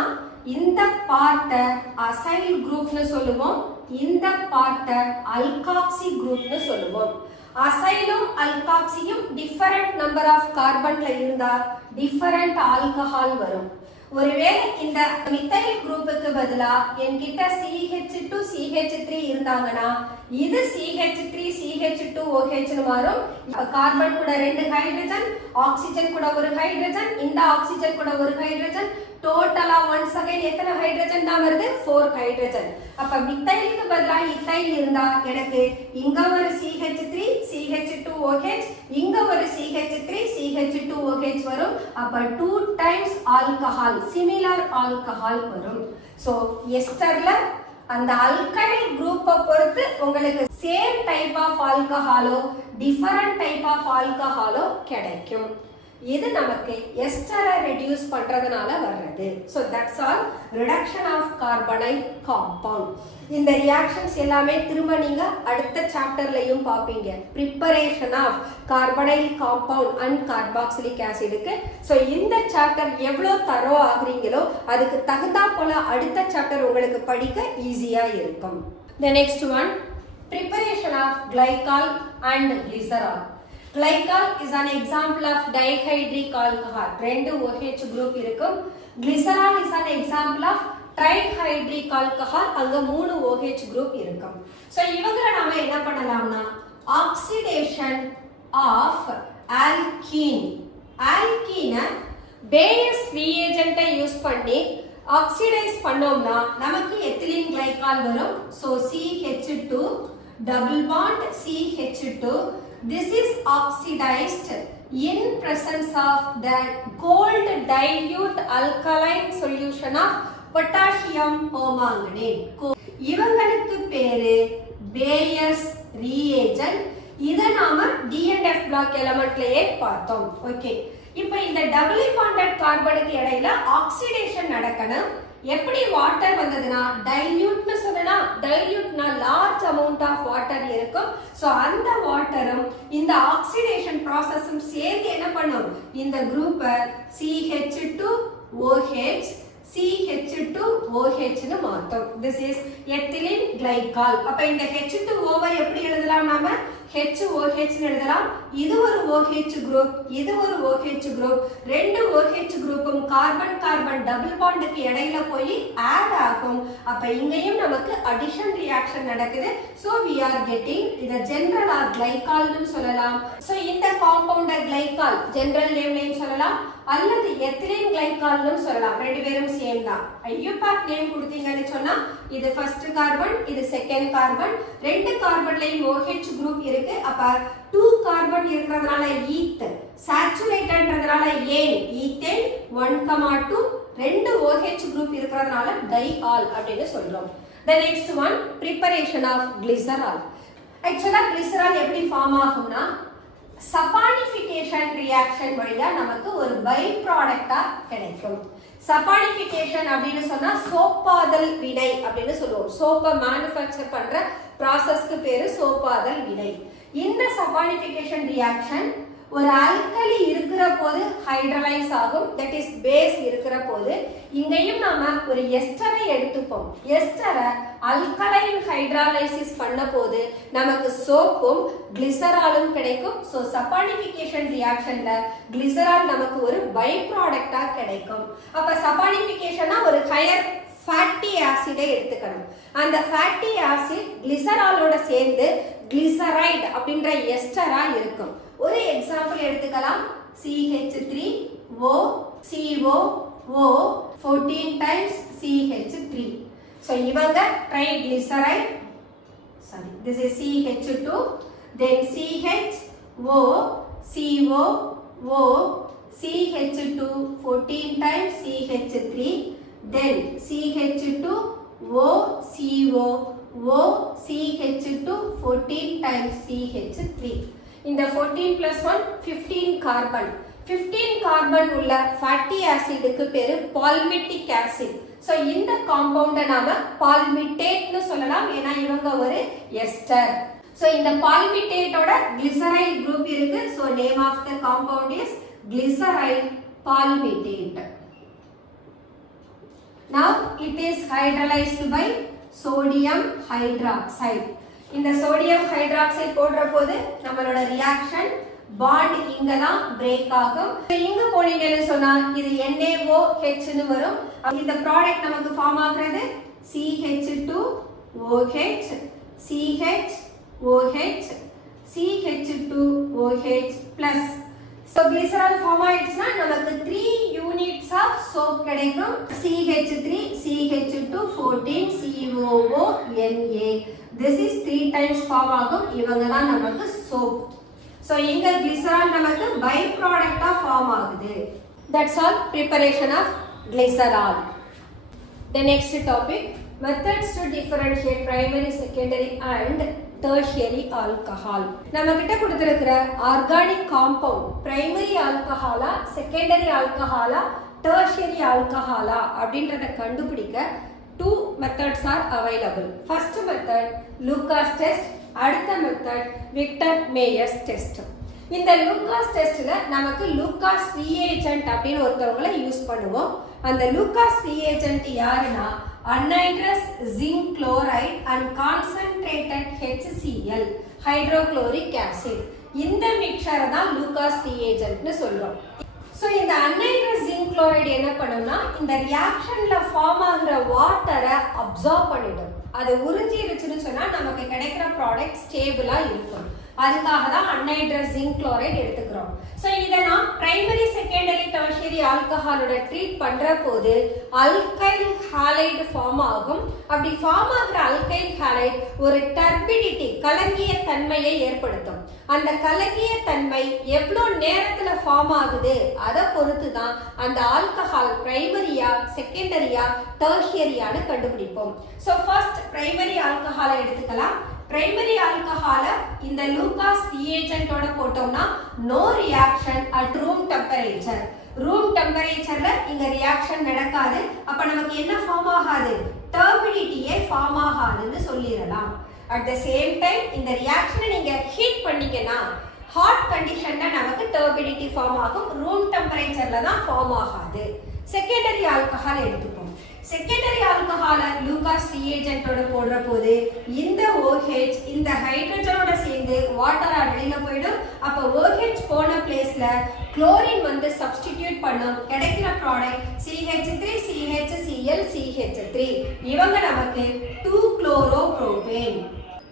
இந்த பார்ட்ட அசைல் குரூப்னு சொல்லுவோம், இந்த பார்ட்ட அல்காக்சி குரூப்னு சொல்லுவோம். அசைலும் அல்காக்சியும் டிஃபரண்ட் நம்பர் ஆஃப் கார்பன்ல இருந்தா டிஃபரண்ட் ஆல்கஹால் வரும். ஒருவேளை இந்த மித்தைல் குரூப்புக்கு பதிலா என்கிட்ட CH2 CH3 இருந்தாங்கன்னா இது CH3 CH2OH னு மாறும். கார்பன் கூட 2 ஹைட்ரஜன், ஆக்சிஜன் கூட ஒரு ஹைட்ரஜன், இந்த ஆக்சிஜன் கூட ஒரு ஹைட்ரஜன், டோட்டலா ஒன்ஸ் அகைன் எத்தனை ஹைட்ரஜன் தான் வருது? 4 ஹைட்ரஜன். அப்ப மித்தைலுக்கு பதிலா இத்தைல் இருந்தா எனக்கு இங்க ஒரு CH3 CH2OH, இங்க ஒரு CH3 CH2OH வரும். அப்ப 2 டைம்ஸ் ஆல்கஹால், சிமிலர் ஆல்கஹால் வரும். சோ எஸ்டர்ல அந்த அல்கைல் குரூப்பை பொறுத்து உங்களுக்கு சேம் டைப் ஆஃப் ஆல்கஹாலோ டிஃபரண்ட் டைப் ஆஃப் ஆல்கஹாலோ கிடைக்கும். இது நமக்கு எஸ்டரை ரெடியூஸ் பண்றதுனால வர்றது. So that's all reduction of carbonyl compound. இந்த ரியாக்ஷன்ஸ் எல்லாமே திரும்ப நீங்க அடுத்த சாப்டர்லயும் பாப்பீங்க. preparation of carbonyl compound and carboxylic acidக்கு. So இந்த சாப்டர் எவ்வளவு தரோ ஆகுறீங்களோ அதுக்கு தகுந்தா போல அடுத்த சாப்டர் உங்களுக்கு படிக்க ஈஸியா இருக்கும். The next one, preparation of glycol and glycerol. Glycol is an example of dihydric alcohol. ரெண்டு OH group இருக்கும். Glycerol is an example of trihydric alcohol. அங்க 3 OH group இருக்கும். So இவங்களை நாம என்ன பண்ணலாம்னா oxidation of alkene. alkene Bayes reagent use பண்ணி oxidise பண்ணோம்னா நமக்கு எத்திலீன் glycol வரும். So CH2 double bond CH2. This is oxidized in presence of the cold dilute alkaline solution of potassium permanganate. இவங்களுக்கு பேரு Bayes reagent. இத நாம D&F block elementலயே பார்த்தோம். Okay, இப்போ இந்த டபுள் பாண்டட் கார்பனுக்கு இடையில ஆக்சிடேஷன் நடக்கணும். எப்படி வாட்டர் வந்ததுன்னா டைல்யூட்னு சொன்னா டைல்யூட்னா லார்ஜ் அமௌண்ட் ஆஃப் வாட்டர் இருக்கும். சோ அந்த வாட்டரும் இந்த ஆக்சிடேஷன் ப்ராசஸும் சேர்ந்து என்ன பண்ணும்? இந்த குரூப்பை CH2OH CH2OH னு மாத்தும். This is ethylene glycol. அப்ப இந்த H2O வை எப்படி எழுதலாம்? நாம HOH னு எழுதலாம். இது ஒரு OH குரூப், இது ஒரு OH குரூப். ரெண்டு OH குரூப்பும் கார்பன் கார்பன் டபுள் பாண்டுக்கு இடையில போய் ஆட் ஆகும். அப்ப இங்கேயும் நமக்கு அடிஷன் ரியாக்ஷன் நடக்குது. So we are getting இத ஜெனரலா glycol னு சொல்லலாம். So இந்த காம்பவுண்ட glycol ஜெனரல் நேம்லயும் சொல்லலாம் அல்லது எத்திலீன் glycol னு சொல்லலாம். ரெண்டு பேரும் சேம் தான். IUPAC நேம் கொடுத்தீங்கன்னு சொன்னா இது ஃபர்ஸ்ட் கார்பன், இது செகண்ட் கார்பன். ரெண்டு கார்பன்லயும் OH குரூப் இருக்கு. அப்ப 2 கார்பன் இருக்கிறதுனால ஈத், சாச்சுரேட்டட்ன்றதுனால ஏன் ஈத்தேன் 1,2. ரெண்டு OH குரூப் இருக்கிறதுனால டைஆல் அப்படினு சொல்றோம். The next one, preparation of glycerol. Actually glycerol எப்படி ஃபார்ம் ஆகும்னா சப்பானிஃபிகேஷன் ரியாக்ஷன் வழியா நமக்கு ஒரு பை ப்ராடக்ட்டா கிடைக்கும். சப்பானிஃபிகேஷன் அப்படின்னு சொன்னா சோப்பாதல் வினை அப்படின்னு சொல்லுவோம். சோப்பை மேனுஃபேக்சர் பண்ற ப்ராசஸ்க்கு பேரு சோப்பாதல் வினை. இந்த சப்பானிஃபிகேஷன் ரியாக்ஷன் ஒரு ஆல்கலி இருக்கிற போது ஹைட்ரலைஸ் ஆகும், தட் இஸ் பேஸ் இருக்கிற போது. இங்கேயும் நாம ஒரு எஸ்டரை எடுத்துப்போம். எஸ்டரை அல்கலைன் ஹைட்ராலைசிஸ் பண்ண போது நமக்கு சோப்பும் கிளிசராலும் கிடைக்கும். ஸோ சப்பானிஃபிகேஷன் ரியாக்ஷன்ல கிளிசரால் நமக்கு ஒரு பை ப்ராடக்டா கிடைக்கும். அப்ப சப்பானிஃபிகேஷனா ஒரு ஹையர் ஃபேட்டி ஆசிடை எடுத்துக்கணும். அந்த ஃபேட்டி ஆசிட் கிளிசராலோட சேர்ந்து கிளிசரைட் அப்படின்ற எஸ்டரா இருக்கும். ஒரு எக்ஸாம்பிள் எடுத்துக்கலாம். CH3O COO 14 times CH3. So இவங்க triglyceride. sorry, this is CH2, then CH, O, CO, O, CH2 14 times CH3, then CH2, O, CO, O, CH2 14 times CH3. In the 14 plus 1, 15 carbon. 15 carbon உள்ள fatty acid க்கு பேரு palmitic acid. So இந்த compound நாம palmitate னு சொல்லலாம் ஏனா இவங்க ஒரு ester. So இந்த palmitate ஓட glyceryl group இருக்கு. So name of the compound is glyceryl palmitate. Now it is hydrolyzed by sodium hydroxide. இந்த sodium hydroxide போடுற போது நம்மளோட reaction bond இங்க தான் break ஆகும். இங்க போனீங்கன்னு சொன்னா இது NaOH னு வரும். இந்த ப்ராடக்ட் நமக்கு ஃபார்ம் ஆகுறது CH2OH, CHOH, CH2OH plus. So glycerol form ஆயிடுச்சுனா நமக்கு 3 units of soap கிடைக்கும். CH3, CH2, 14, COO, Na. This is 3 times form ஆகும். இவங்க தான் நமக்கு soap. So இங்க glycerol நமக்கு by product of form ஆகுது. That's all preparation of glycerol. The next topic, methods to differentiate primary, secondary and tertiary alcohol. நம்ம கிட்ட கொடுத்திருக்கிற organic compound primary alcohol, secondary alcohol, tertiary alcohol அப்படின்றத கண்டுபிடிக்க two methods are available. First method Lucas test, அடுத்த method Victor Meyer's test. இந்த Lucas டெஸ்ட்ல நமக்கு Lucas reagent அப்படின்னு ஒருத்தவங்களை யூஸ் பண்ணுவோம். அந்த லூகாஸ் ரியேஜென்ட் யாருன்னா anhydrous zinc chloride and concentrated HCl hydrochloric acid. இந்த மிக்சரை தான் லூகாஸ் ரியேஜென்ட்னு சொல்றோம். ஸோ இந்த அன்ஹைட்ரஸ் ஜிங்க் குளோரைடு என்ன பண்ணும்னா இந்த ரியாக்ஷன்ல ஃபார்ம் ஆகுற வாட்டரை அப்சார்ப் பண்ணிடும். அது உறிஞ்சிருச்சுன்னு சொன்னா நமக்கு கிடைக்கிற ப்ராடக்ட் ஸ்டேபிளா இருக்கும். அதுக்காக தான் அன்ஹைட்ரஸ் ஜிங்க் குளோரைடு எடுத்துக்கிறோம். ஸோ இதை நான் பிரைமரி, செகண்டரி, டெர்ஷியரி ஆல்கஹாலோட ட்ரீட் பண்ற போது அல்கைல் ஹாலைடு ஃபார்ம் ஆகும். அப்படி ஃபார்ம் ஆகிற அல்கைல் ஹாலைடு ஒரு டர்பிடிட்டி கலங்கிய தன்மையை ஏற்படுத்தும். அந்த கலங்கிய தன்மை எவ்வளோ நேரத்துல ஃபார்ம் ஆகுது அதை பொறுத்து தான் அந்த ஆல்கஹால் பிரைமரியா, செகண்டரியா, டெர்ஷியரியான்னு கண்டுபிடிப்போம். ஸோ ஃபர்ஸ்ட் பிரைமரி ஆல்கஹாலை எடுத்துக்கலாம். பிரைமரி ஆல்கஹால இந்த லூகாஸ் ரியேஜென்ட்டோட போட்டோம்னா no reaction at room temperature. Room டெம்பரேச்சர்ல இங்க ரியாக்ஷன் நடக்காது. அப்ப நமக்கு என்ன ஃபார்ம் ஆகாது? டர்பிடிட்டியே ஃபார்ம் ஆகாதுன்னு சொல்லிடலாம். அட் த சேம் டைம் இந்த ரியாக்ஷனை நீங்க ஹீட் பண்ணீங்கன்னா ஹாட் கண்டிஷன்ல நமக்கு டர்பிடிட்டி ஃபார்ம் ஆகும். ரூம் டெம்பரேச்சர்ல தான் ஃபார்ம் ஆகாது. செகண்டரி ஆல்கஹால் எடுத்துப்போம். செகண்டரி ஆல்கஹால லூகாஸ் ரியேஜென்ட்டோட போடுற போது இந்த OH இந்த ஹைட்ரஜனோட சேர்ந்து வாட்டரா வெளியில போயிடும். அப்ப OH போன பிளேஸ்ல குளோரின் வந்து சப்ஸ்டிடியூட் பண்ணும். கிடைக்கிற ப்ராடக்ட் CH3, CHCl, CH3. இவங்க நமக்கு 2-குளோரோப்ரோபேன்.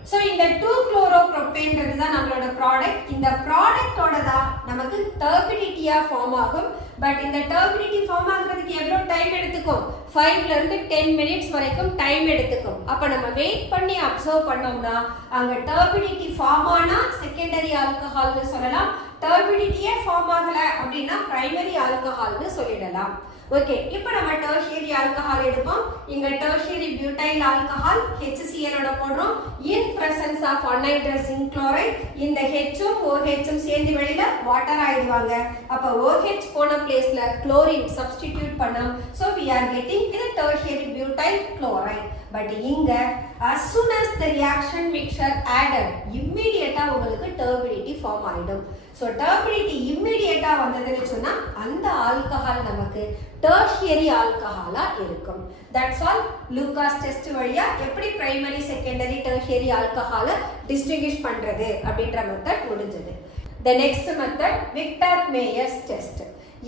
ஸோ இந்த 2-குளோரோப்ரோபேன்றது தான் நம்மளோட ப்ராடக்ட். இந்த ப்ராடக்டோட தான் நமக்கு டர்பிடிட்டியா ஃபார்ம் ஆகும். பட் இந்த டர்பிடிட்டி ஃபார்ம் ஆகுறதுக்கு எவ்வளோ டைம் எடுத்துக்கும்? 5 ல இருந்து 10 மினிட்ஸ் வரைக்கும் டைம் எடுத்துக்கும். அப்ப நம்ம வெயிட் பண்ணி அப்சர்வ் பண்ணோம்னா அங்க டர்பிடிட்டி ஃபார்ம் ஆனா செகண்டரி ஆல்கஹால்னு சொல்லலாம். டர்பிடிட்டியே ஃபார்ம் ஆகல அப்படின்னா பிரைமரி ஆல்கஹால்னு சொல்லிடலாம். ஓகே, இப்போ நம்ம டெர்ஷியரி ஆல்கஹால் எடுப்போம். இங்க டெர்ஷியரி பியூட்டைல் ஆல்கஹால் HCl ஓட போடுறோம். In presence of anhydrous zinc chloride இந்த H-உம் OH-உம் சேர்ந்து வெளியில வாட்டர் ஆயிடுவாங்க. அப்ப OH போன பிளேஸ்ல குளோரின் சப்ஸ்டிடியூட் பண்ணோம். So we are getting the tertiary butyl chloride. But இங்க as soon as the reaction mixture added immediate உங்களுக்கு turbidity form ஆயிடும். So turbidity immediate வந்ததுன்னு சொன்னா அந்த ஆல்கஹால் நமக்கு tertiary ஆல்கஹாலா இருக்கும். That's all. லூகாஸ் டெஸ்ட் வழியா எப்படி பிரைமரி, செகண்டரி, டெர்ஷியரி ஆல்கஹால டிஸ்டிங்விஷ் பண்றது அப்படின்ற மெத்தட் முடிஞ்சது. The next method Victor Meyer's test.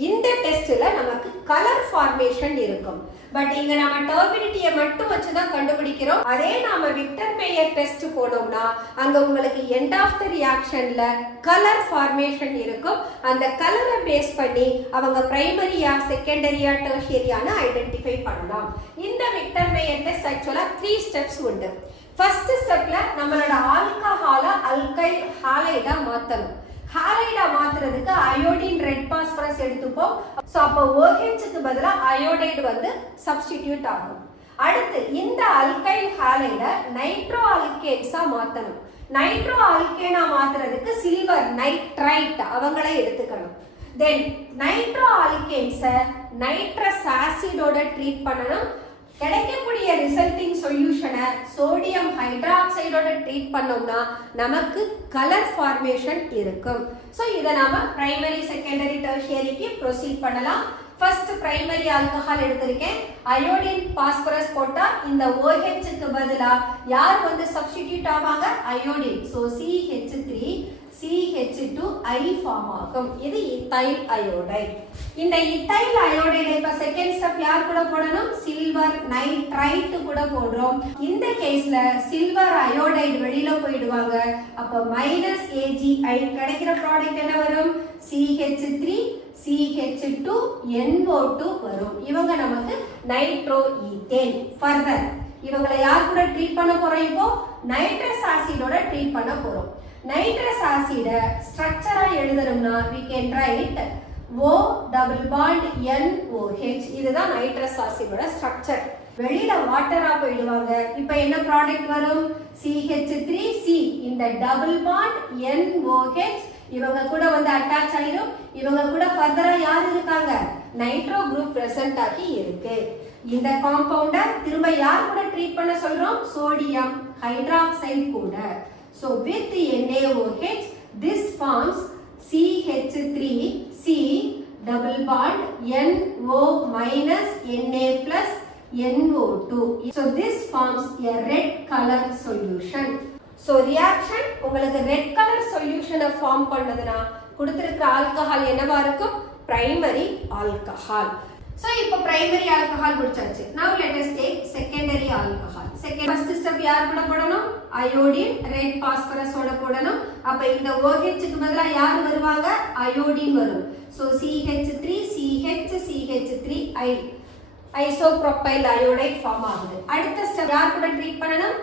இந்த டெஸ்ட்ல நமக்கு கலர் ஃபார்மேஷன் இருக்கும். பட் இங்க நம்ம டர்பிடிட்டியை மட்டும் வச்சு தான் கண்டுபிடிக்கிறோம். அதே நாம விக்டர் மேயர் டெஸ்ட் போனோம்னா அங்க உங்களுக்கு எண்ட் ஆஃப் த ரியாக்ஷன்ல கலர் ஃபார்மேஷன் இருக்கும். அந்த கலரை பேஸ் பண்ணி அவங்க பிரைமரியா, செகண்டரியா, டெர்ஷியரியான்னு ஐடென்டிஃபை பண்ணலாம். இந்த விக்டர் மேயர் டெஸ்ட் ஆக்சுவலா 3 ஸ்டெப்ஸ் உண்டு. ஃபர்ஸ்ட் ஸ்டெப்ல நம்மளோட ஆல்கஹால அல்கைல் ஹாலைடா மாத்தணும். ஹாலைடா மாத்துறதுக்கு அயோடின் ரெட் பாஸ்பரஸ் எடுத்துப்போம். சோ அப்ப OH க்கு பதிலா அயோடைடு வந்து சப்ஸ்டிடியூட் ஆகும். அடுத்து இந்த அல்கைல் ஹாலைட நைட்ரோ ஆல்கேன்ஸா மாத்தணும். நைட்ரோ ஆல்கேனா மாத்துறதுக்கு சில்வர் நைட்ரைட் அவங்களே எடுத்துக்கணும். தென் நைட்ரோ ஆல்கேன்ஸ நைட்ரஸ் ஆசிடோட ட்ரீட் பண்ணணும். கிடைக்கக்கூடிய ரிசல்டிங் சொல்யூஷனை சோடியம் ஹைட்ராக்சைடோட ட்ரீட் பண்ணோம்னா நமக்கு கலர் ஃபார்மேஷன் இருக்கும். ஸோ இதை நாம பிரைமரி செகண்டரி டெர்ஷியரிக்கு ப்ரொசீட் பண்ணலாம். ஃபர்ஸ்ட் பிரைமரி ஆல்கஹால் எடுத்திருக்கேன். அயோடின் பாஸ்பரஸ் போட்டா இந்த OH க்கு பதிலா யார் வந்து சப்ஸ்டிடியூட் ஆவாங்க? Iodine. So CH3 CH2I form ஆகும். இது இத்தைல் அயோடைடு. இந்த இத்தைல் அயோடைடு இப்ப செகண்ட் ஸ்டெப் யார் கூட போடணும்? சில்வர் நைட்ரைட் கூட போடுறோம். இந்த கேஸ்ல சில்வர் அயோடைடு வெளியில போயிடுவாங்க. அப்ப -AgI கிடைக்கிற ப்ராடக்ட் என்ன வரும்? CH3 CH2NO2 வரும். இவங்க நமக்கு நைட்ரோ ஈத்தேன். ஃபர்தர் இவங்களை யார் கூட ட்ரீட் பண்ண போறோம்? இப்போ நைட்ரஸ் ஆசிடோட ட்ரீட் பண்ண போறோம். நைட்ரஸ் ஆசிட ஸ்ட்ரக்சரா எழுதணும்னா we can write O double bond NOH. இதுதான் நைட்ரஸ் ஆசிடோட ஸ்ட்ரக்சர். வெளியில வாட்டரா போயிடுவாங்க. இப்போ என்ன ப்ராடக்ட் வரும்? CH3C. இந்த டபுள் பாண்ட் NOH இவங்க கூட வந்து அட்டாச் ஆயிரும். இவங்க கூட ஃபர்தரா யார் இருக்காங்க? நைட்ரோ குரூப் பிரசன்ட் ஆகி இருக்கு. இந்த காம்பவுண்ட திரும்ப யார் கூட ட்ரீட் பண்ண சொல்றோம்? சோடியம் ஹைட்ராக்சைடு கூட. So with the NaOH this forms CH3C double bond NO minus Na plus NO2. So this forms a red color solution. So reaction உங்களுக்கு ரெட் கலர் சொல்யூஷனை ஃபார்ம் பண்ணதுனா கொடுத்திருக்கிற ஆல்கஹால் என்னவா இருக்கும்? Primary alcohol. So இப்போ primary alcohol முடிச்சாச்சு. Now let us take secondary alcohol. First step யார் கூட போடணும்? அயோடின் ரெட் பாஸ்பரஸ் ஓட போடணும். அப்ப இந்த OH க்கு பதிலா யார் வருவாங்க? அயோடின் வரும். So CH3 CH CH3I isopropyl iodide form ஆகுது. அடுத்த ஸ்டெப் யார் கூட ட்ரீட் பண்ணணும்?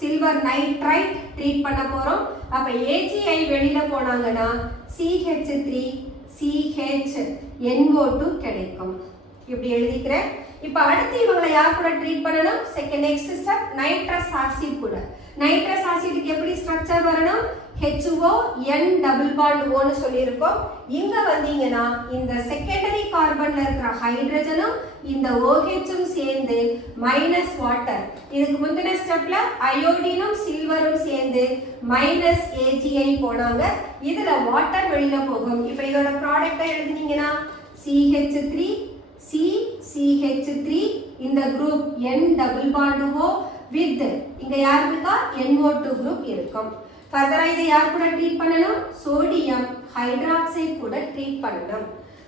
சில்வர் நைட்ரைட் ட்ரீட் பண்ண போறோம். அப்ப AgI வெளியில போனாங்கன்னா CH3 CHNO2 கிடைக்கும். இப்படி எழுதிக்கிறேன். இப்ப அடுத்து இவங்களை யார் கூட ட்ரீட் பண்ணணும்? Second next step nitrous acid கூட. நைட்ரஸ் ஆசிட்க்கு எப்படி ஸ்ட்ரக்சர் வரணும்? HO N double bond O னு சொல்லியிருக்கோம். இங்க வந்தீங்கன்னா இந்த செகண்டரி கார்பன்ல இருக்கிற ஹைட்ரஜனும் இந்த OH-ம் சேர்ந்து மைனஸ் வாட்டர். இதுக்கு முந்தின ஸ்டெப்ல அயோடினும் சில்வரும் சேர்ந்து -AgI போனாங்க. இதுல வாட்டர் வெளியில போகும். இப்ப இதோட ப்ராடக்ட்டை எழுதினீங்கன்னா CH3 CH3 இந்த group N double bond O with இங்க யார் இருக்கா? NO2 குரூப் இருக்கும். ஃபர்தரா இதை யார் கூட ட்ரீட் பண்ணணும்? சோடியம் ஹைட்ராக்சைடு கூட ட்ரீட் பண்ணணும்.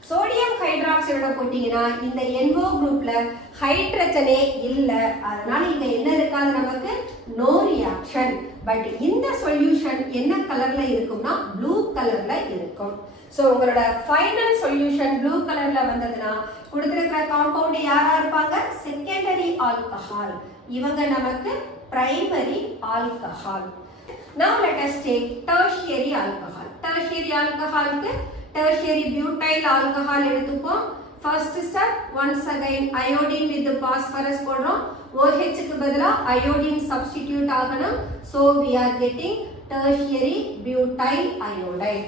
சோடியம் ஹைட்ராக்சைடோட போட்டீங்கன்னா இந்த NO குரூப்ல ஹைட்ரஜனே இல்ல. அதனால இங்க என்ன இருக்காது? நமக்கு நோ ரியாக்ஷன். பட் இந்த சொல்யூஷன் என்ன கலர்ல இருக்கும்னா ப்ளூ கலர்ல இருக்கும். சோ உங்களோட ஃபைனல் சொல்யூஷன் ப்ளூ கலர்ல வந்ததுன்னா கொடுத்திருக்கிற காம்பவுண்ட் யாரா இருப்பாங்க? Secondary alcohol. இவங்க நமக்கு primary alcohol. Now let us take tertiary alcohol. Tertiary alcoholக்கு tertiary butyl alcohol எடுத்துப்போம். First step once again iodine with phosphorus போடுறோம். OH க்கு பதிலா iodine substitute ஆகணும். So we are getting tertiary butyl iodide.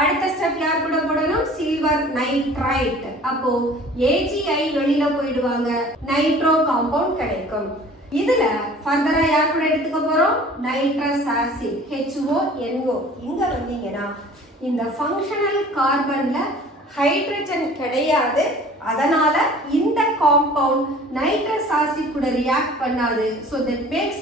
அடுத்த step யார் கூட போடணும்? Silver nitrite. அப்போ AgI வெளியில போயிடுவாங்க. நைட்ரோ காம்பவுண்ட் கிடைக்கும். இதுல ஃபர்தரா யார் கூட எடுத்துக்க போறோம்? Nitrous acid HONO. இங்க வந்தீங்கன்னா இந்த ஃபங்க்ஷனல் கார்பன்ல ஹைட்ரஜன் கிடையாது. அதனால இந்த காம்பவுண்ட் நைட்ரஸ் ஆசிட் கூட ரியாக்ட் பண்ணாது. So that makes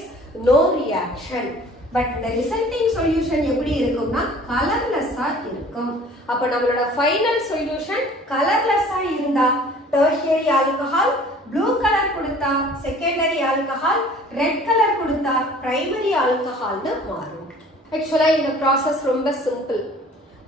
no reaction. But இந்த ரிசல்டிங் சொல்யூஷன் எப்படி இருக்கும்னா கலர்லெஸ்ஸா இருக்கும். அப்ப நம்மளோட ஃபைனல் சொல்யூஷன் கலர்லெஸ்ஸா இருந்தா டெர்ஷியரி ஆல்கஹால், ப்ளூ கலர் கொடுத்தா செகண்டரி ஆல்கஹால், ரெட் கலர் கொடுத்தா பிரைமரி ஆல்கஹால்னு மாறும். ஆக்சுவலா இந்த ப்ராசஸ் ரொம்ப சிம்பிள்.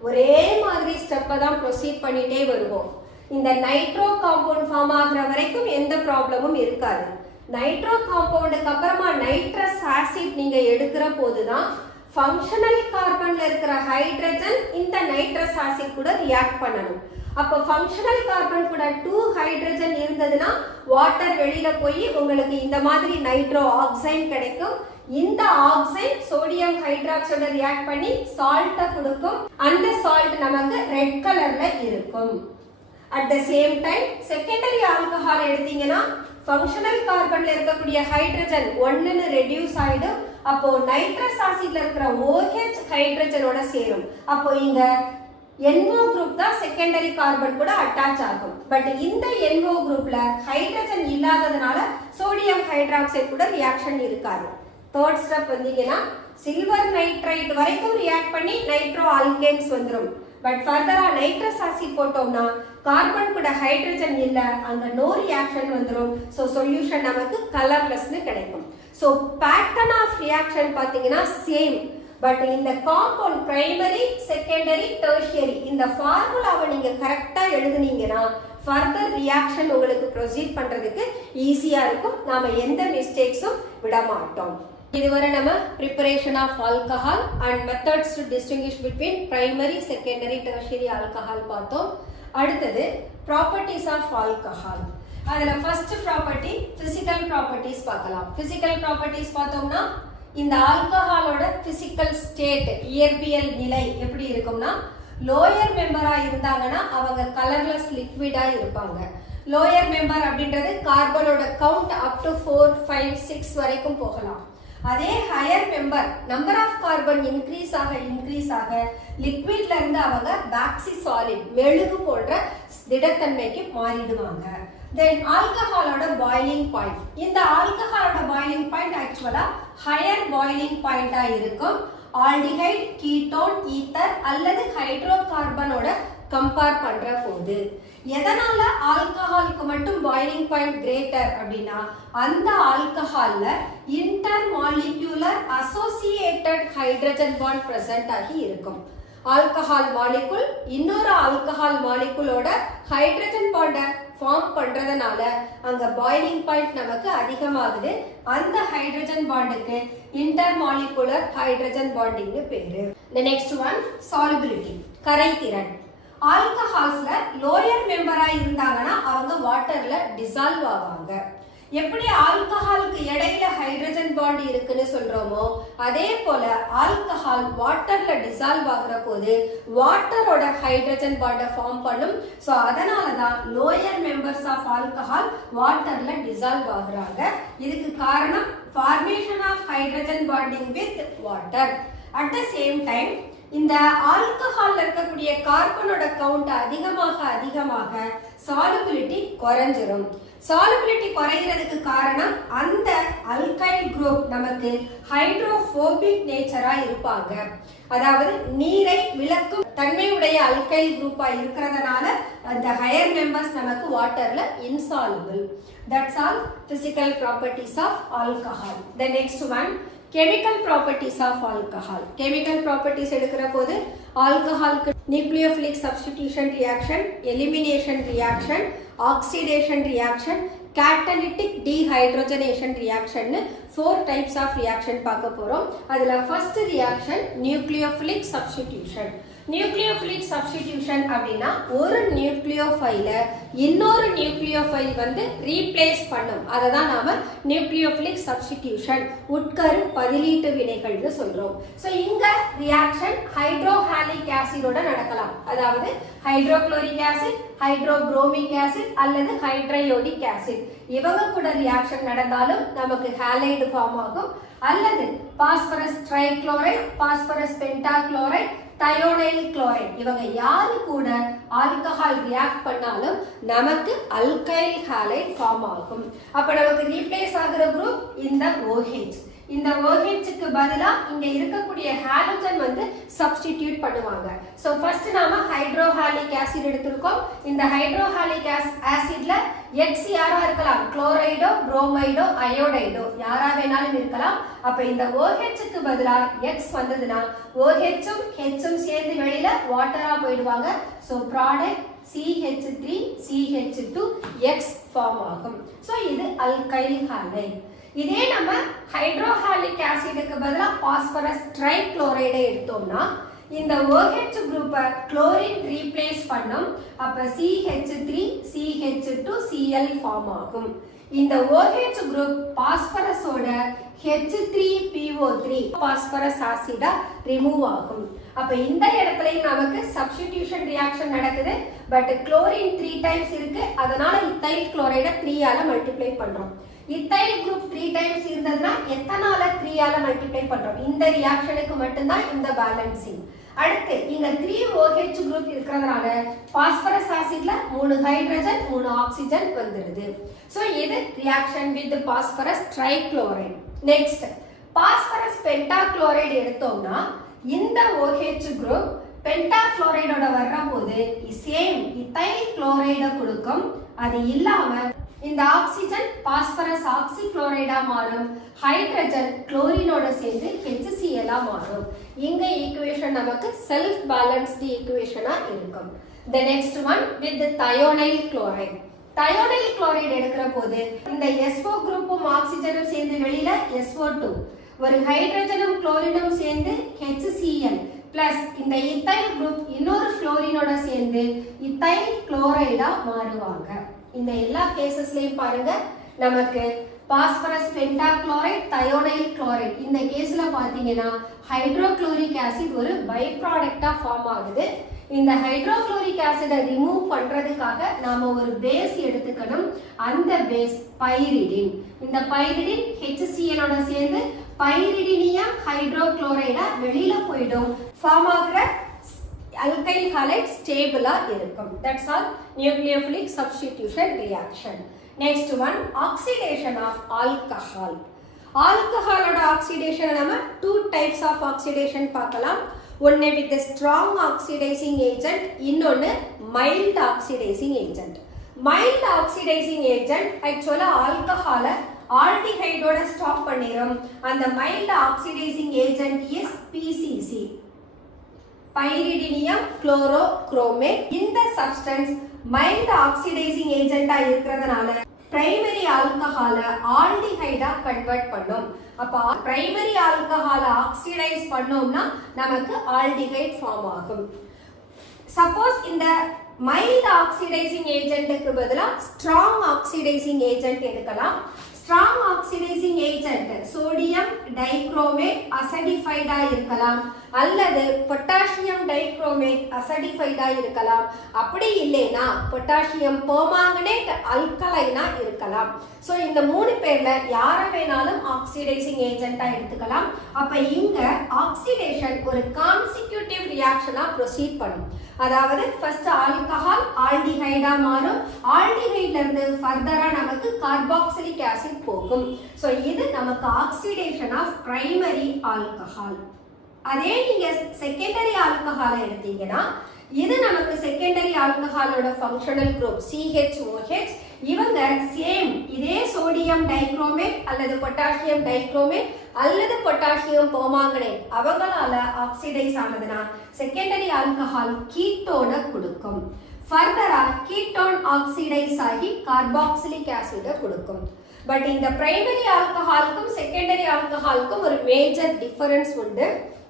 ஒரே மாதிரி ஸ்டெப்பை தான் ப்ரொசீட் பண்ணிட்டே வருவோம். இந்த நைட்ரோ காம்பவுண்ட் ஃபார்ம் ஆகுற வரைக்கும் எந்த ப்ராப்ளமும் இருக்காது. நைட்ரோ காம்பவுண்டுக்கு அப்புறமா நைட்ரஸ் ஆசிட் நீங்க எடுக்கிற போதுதான் ஃபங்க்ஷனல் கார்பன்ல இருக்கிற ஹைட்ரஜன் இந்த நைட்ரஸ் ஆசிட் கூட ரியாக்ட் பண்ணணும். அப்போ ஃபங்க்ஷனல் கார்பன் கூட 2 ஹைட்ரஜன் இருந்ததுன்னா வாட்டர் வெளியில போய் உங்களுக்கு இந்த மாதிரி நைட்ரோ ஆக்சைடு கிடைக்கும். இந்த ஆக்சைடு சோடியம் ஹைட்ராக்சைடு ரியாக்ட் பண்ணி சால்ட்டை கொடுக்கும். அந்த சால்ட் நமக்கு ரெட் கலர்ல இருக்கும். At the same time secondary alcohol எடுத்தீங்கன்னா ஃபங்க்ஷனல் கார்பன்ல இருக்கக்கூடிய ஹைட்ரஜன் 1ன்னு ரெடியூஸ் ஆயிடும். அப்போ நைட்ரஸ் ஆசிட்ல இருக்கிற OH ஹைட்ரஜனோட சேரும். அப்போ இங்க NO குரூப் தான் செகண்டரி கார்பன் கூட அட்டாச் ஆகும். பட் இந்த NO குரூப்ல ஹைட்ரஜன் இல்லாததுனால சோடியம் ஹைட்ராக்சைடு கூட ரியாக்ஷன் இருக்காது. தேர்ட் ஸ்டெப் வந்தீங்கன்னா சில்வர் நைட்ரைட் வரைக்கும் ரியாக்ட் பண்ணி நைட்ரோ ஆல்கேன்ஸ் வந்துடும். பட் ஃபர்தரா நைட்ரஸ் ஆசிட் போட்டோம்னா கார்பன் கூட ஹைட்ரஜன் இல்ல, அங்க நோ ரியாக்ஷன் வந்துடும். ஸோ சொல்யூஷன் நமக்கு கலர்லெஸ்னு கிடைக்கும். ஸோ பேட்டர்ன் ஆஃப் ரியாக்ஷன் பார்த்தீங்கன்னா சேம். பட் இந்த காம்பவுண்ட் பிரைமரி செகண்டரி டெர்ஷியரி இந்த ஃபார்முலாவை நீங்க கரெக்டா எழுதுனீங்கன்னா ஃபர்தர் ரியாக்ஷன் உங்களுக்கு ப்ரொசீட் பண்றதுக்கு ஈஸியா இருக்கும். நாம எந்த மிஸ்டேக்ஸும் விட மாட்டோம். இதுவரை நம்ம preparation of alcohol and methods to distinguish between primary, secondary, tertiary alcohol பார்த்தோம். அடுத்தது properties of alcohol. அதுல first property physical properties பார்க்கலாம். physical properties பார்த்தோம்னா இந்த ஆல்கஹாலோட பிசிக்கல் ஸ்டேட் இயற்பியல் நிலை எப்படி இருக்கும்னா லோயர் மெம்பரா இருந்தாங்கன்னா அவங்க கலர்லெஸ் லிக்விடா இருப்பாங்க. லோயர் மெம்பர் அப்படின்றது கார்பனோட கவுண்ட் அப் டு 4, 5, 6 வரைக்கும் போகலாம். அதே higher member number of carbon increase ஆக லிக்விட்ல இருந்து அவங்க பாக்ஸி சாலிட் மெழுகு போன்ற திடத்தன்மைக்கு மாறிடுவாங்க. தென் ஆல்கஹாலோட பாயிலிங் பாயிண்ட். இந்த ஆல்கஹாலோட பாயிலிங் பாயிண்ட் ஆக்சுவலா ஹையர் பாயிலிங் பாயிண்டா இருக்கும். ஆல்டிஹைட், கீட்டோன், ஈத்தர் அல்லது ஹைட்ரோ கார்பனோட கம்பேர் பண்ற போது எதனால ஆல்கஹாலுக்கு மட்டும் பாயிலிங் பாயிண்ட் கிரேட்டர் அப்படின்னா அந்த ஆல்கஹால்ல intermolecular associated hydrogen bond present ஆகி இருக்கும். ஆல்கஹால் மாலிகுல் இன்னொரு ஆல்கஹால் மாலிகுலோட ஹைட்ரஜன் பாண்டை ஃபார்ம் பண்றதுனால அங்க பாயிலிங் பாயிண்ட் நமக்கு அதிகமாகுது. அந்த ஹைட்ரஜன் பாண்டுக்கு இன்டர் மாலிகுலர் ஹைட்ரஜன் பாண்டிங்னு பேரு. நெக்ஸ்ட் ஒன் சாலுபிலிட்டி, கரைதிறன். ஆல்கஹால்ஸ்ல லோயர் மெம்பரா இருந்தாங்கன்னா அவங்க வாட்டர்ல டிசால்வ் ஆவாங்க. எப்படி ஆல்கஹாலுக்கு இடையில ஹைட்ரஜன் பாண்ட் இருக்குன்னு சொல்றோமோ அதே போல ஆல்கஹால் வாட்டர்ல டிசால்வ் ஆகுற போது வாட்டரோட ஹைட்ரஜன் பாண்டை ஃபார்ம் பண்ணும். ஸோ அதனாலதான் லோயர் மெம்பர்ஸ் ஆஃப் ஆல்கஹால் வாட்டர்ல டிசால்வ் ஆகுறாங்க. இதுக்கு காரணம் formation of hydrogen bonding with water. At the same time இந்த ஆல்கஹால்ல இருக்கக்கூடிய கார்பனோட கவுண்ட் அதிகமாக சாலுபிலிட்டி குறைஞ்சிரும். சாலுபிலிட்டி குறைகிறதுக்கு காரணம் அந்த அல்கைல் குரூப் நமக்கு ஹைட்ரோபோபிக் நேச்சரா இருப்பாங்க. அதாவது நீரை விலக்கும் தன்மையுடைய அல்கைல் குரூப்பா இருக்கிறதுனால அந்த ஹையர் மெம்பர்ஸ் நமக்கு வாட்டர்ல insoluble. That's all physical properties of alcohol. The next one, chemical properties of alcohol. Chemical properties எடுக்கிற போது ஆல்கஹாலுக்கு nucleophilic substitution reaction, elimination reaction, oxidation reaction, catalytic dehydrogenation reaction 4 types of reaction பார்க்க போறோம். அதுல first reaction nucleophilic substitution. Nucleophilic substitution அப்படின்னா ஒரு நியூக்ளியோஃபைல இன்னொரு nucleophile வந்து replace பண்ணும். அதை தான் நாம நியூக்ளியோஃபிலிக் சப்ஸ்டிடியூஷன் உட்கரு பதிலீட்டு வினைகள்னு சொல்றோம். ஸோ இங்க ரியாக்ஷன் ஹைட்ரோஹாலிக் ஆசிடோட நடக்கலாம். அதாவது ஹைட்ரோகுளோரிக் ஆசிட், ஹைட்ரோபுரோமிக் ஆசிட் அல்லது ஹைட்ரையோடிக் ஆசிட் இவங்க கூட ரியாக்ஷன் நடந்தாலும் நமக்கு ஹாலைடு ஃபார்ம் ஆகும். அல்லது phosphorus trichloride, phosphorus pentachloride, thionyl chloride இவங்க யாரு கூட ஆல்கஹால் ரியாக்ட் பண்ணாலும் நமக்கு அல்கைல் ஹாலைட் ஃபார்ம் ஆகும். அப்ப நமக்கு ரீப்ளேஸ் ஆகிற குரூப் இந்த OH. இந்த OH-க்கு பதிலா இங்க இருக்கக்கூடிய ஹாலோஜன் வந்து சப்ஸ்டிடியூட் பண்ணுவாங்க. சோ ஃபர்ஸ்ட் நாம ஹைட்ரோஹாலிக் ஆசிட் எடுத்துக்கோம். இந்த ஹைட்ரோஹாலிக் ஆசிட்ல X யாரா இருக்கலாம், குளோரைடோ, புரோமைடோ, அயோடைடோ யாரா வேணாலும் இருக்கலாம். அப்ப இந்த OH-க்கு பதிலா X வந்ததுன்னா OH-உம் H-உம் சேர்ந்து வெளியில வாட்டரா போயிடுவாங்க. சோ ப்ராடக்ட் CH3CH2X ஃபார்ம் ஆகும். ஸோ இது அல்கைல் ஹாலைட். இதே நம்ம ஹைட்ரோஹாலிக் ஆசிடுக்கு பதிலாக பாஸ்பரஸ் ட்ரைக்ளோரைடை எடுத்தோம்னா இந்த OH குரூப்பை குளோரின் ரீப்ளேஸ் பண்ணும். அப்ப CH3CH2Cl ஃபார்ம் ஆகும். இந்த OH குரூப் பாஸ்பரஸோட H3PO3 பாஸ்பரஸ் ஆசிடா ரிமூவ் ஆகும். அப்ப இந்த இடத்துலயும் நமக்கு சப்ஸ்டிடியூஷன் ரியாக்ஷன் நடக்குது. பட் குளோரின் 3 டைம்ஸ் இருக்கு, அதனால இத்தைல் குளோரைட 3 ஆல மல்டிப்ளை பண்றோம். இத்தைல் குரூப் 3 டைம்ஸ் இருந்ததுன்னா எத்தனால 3 ஆல மல்டிப்ளை பண்றோம்? இந்த ரியாக்ஷனுக்கு மட்டும்தான் இந்த பேலன்சிங். அடுத்து இங்க 3 OH குரூப் இருக்கிறதுனால பாஸ்பரஸ் ஆசிட்ல 3 ஹைட்ரஜன் 3 ஆக்சிஜன் வந்துருது. சோ இது reaction with phosphorus trichloride. Next phosphorus pentachloride எடுத்தோம்னா இந்த OH குரூப் பென்டாக்ளோரைடோட வர்றபோது சேம் இத்தைல் குளோரைட கொடுக்கும். அது இல்லாம இந்த ஆக்சிஜன் பாஸ்பரஸ் ஆக்சிக்ளோரைடா மாறும். ஹைட்ரஜன் குளோரினோட சேர்ந்து HCl மாறும். இங்க ஈக்குவேஷன் நமக்கு செல்ஃப் பேலன்ஸ்டு ஈக்குவேஷனா இருக்கும். The next one with the thionyl chloride. thionyl chloride எடுக்கிற போது இந்த SO குரூப்பும் ஆக்சிஜனும் சேர்ந்து வெளியில SO2, ஒரு ஹைட்ரஜனும் குளோரினும் சேர்ந்து HCl பிளஸ் இந்த இத்தைல் குரூப் இன்னொரு குளோரினோட சேர்ந்து இத்தைல் குளோரைடா மாறுவாங்க. இந்த எல்லா கேசஸ்லயும் பாருங்க நமக்கு பாஸ்பரஸ் பென்டாக்ளோரைட் thionyl chloride இந்த கேஸ்ல பாத்தீங்கன்னா ஹைட்ரோகுளோரிக் ஆசிட் ஒரு பை ப்ராடக்டா ஃபார்ம் ஆகுது. இந்த ஹைட்ரோகுளோரிக் ஆசிடை ரிமூவ் பண்றதுக்காக நாம ஒரு பேஸ் எடுத்துக்கணும். அந்த பேஸ் பைரிடின். இந்த பைரிடின் HCl ஓட சேர்ந்து பைரிடினியம் ஹைட்ரோகுளோரைடா வெளியில போய்டும். ஃபார்ம் ஆகுற alkyl halide ஸ்டேபிளா இருக்கும். That's all nucleophilic substitution reaction. Next one oxidation of alcohol. ஆல்கஹாலோட ஆக்சிடேஷன் நம்ம 2 types of oxidation பார்க்கலாம். ஒன்னு with a strong oxidizing agent, இன்னொன்னு mild oxidizing agent. mild oxidizing agent actually ஆல்கஹால ஆல்டிஹைடோட ஸ்டாப் பண்ணிரும். அந்த mild oxidizing agent is PCC, பைரிடினியம் குளோரோக்ரோமேட். இந்த சப்ஸ்டன்ஸ் மைல்ட் ஆக்சிடைசிங் ஏஜென்ட்டா இருக்கிறதுனால பிரைமரி ஆல்கஹால ஆல்டிஹைடா கன்வெர்ட் பண்ணும். அப்ப பிரைமரி ஆல்கஹால ஆக்சிடைஸ் பண்ணோம்னா நமக்கு ஆல்டிஹைட் ஃபார்ம் ஆகும். சப்போஸ் இந்த மைல்ட் ஆக்சிடைசிங் ஏஜென்ட்டுக்கு பதிலா ஸ்ட்ராங் ஆக்சிடைசிங் ஏஜென்ட் எடுக்கலாம். Strong oxidising agent sodium dichromate அசிடிஃபைடா இருக்கலாம், அல்லது பொட்டாசியம் டைக்ரோமேட் அசிடிஃபைடா இருக்கலாம். அப்படி இல்லைனா பொட்டாசியம் பெர்மாங்கனேட் அல்கலைனா இருக்கலாம். சோ இந்த 3 பேர்ல யார வேணாலும் ஆக்சிடைசிங் ஏஜென்ட்டா எடுத்துக்கலாம். அப்ப இங்க ஆக்சிடேஷன் ஒரு கான்சிக்யூட்டிவ் ரியாக்ஷனா ப்ரோசீட் பண்ணும். அதாவது ஃபர்ஸ்ட் ஆல்கஹால் ஆல்டிஹைடா மாறும். ஆல்டிஹைட்ல இருந்து ஃபர்தரா நமக்கு கார்பாக்சிலிக் ஆசிட் போகும். சோ இது நமக்கு ஆக்சிடேஷன் ஆஃப் பிரைமரி ஆல்கஹால். அதே நீங்க செகண்டரி ஆல்கஹாலை எடுத்தீங்கன்னா இது நமக்கு செகண்டரி ஆல்கஹாலோட ஃபங்க்ஷனல் குரூப் CHOH. இவங்க சேம் இதே சோடியம் டைக்ரோமேட் அல்லது பொட்டாசியம் டைக்ரோமேட் அல்லது பொட்டாசியம் பெர்மாங்கனேட் அவங்களால ஆக்சிடைஸ் ஆனதுனா செகண்டரி ஆல்கஹால் கீட்டோனை கொடுக்கும். ஃபர்தரா கீட்டோன் ஆக்சிடைஸ் ஆகி கார்பாக்சிலிக் ஆசிடை கொடுக்கும். பட் இந்த பிரைமரி ஆல்கஹாலுக்கும் செகண்டரி ஆல்கஹாலுக்கும் ஒரு மேஜர் டிஃபரன்ஸ் உண்டு.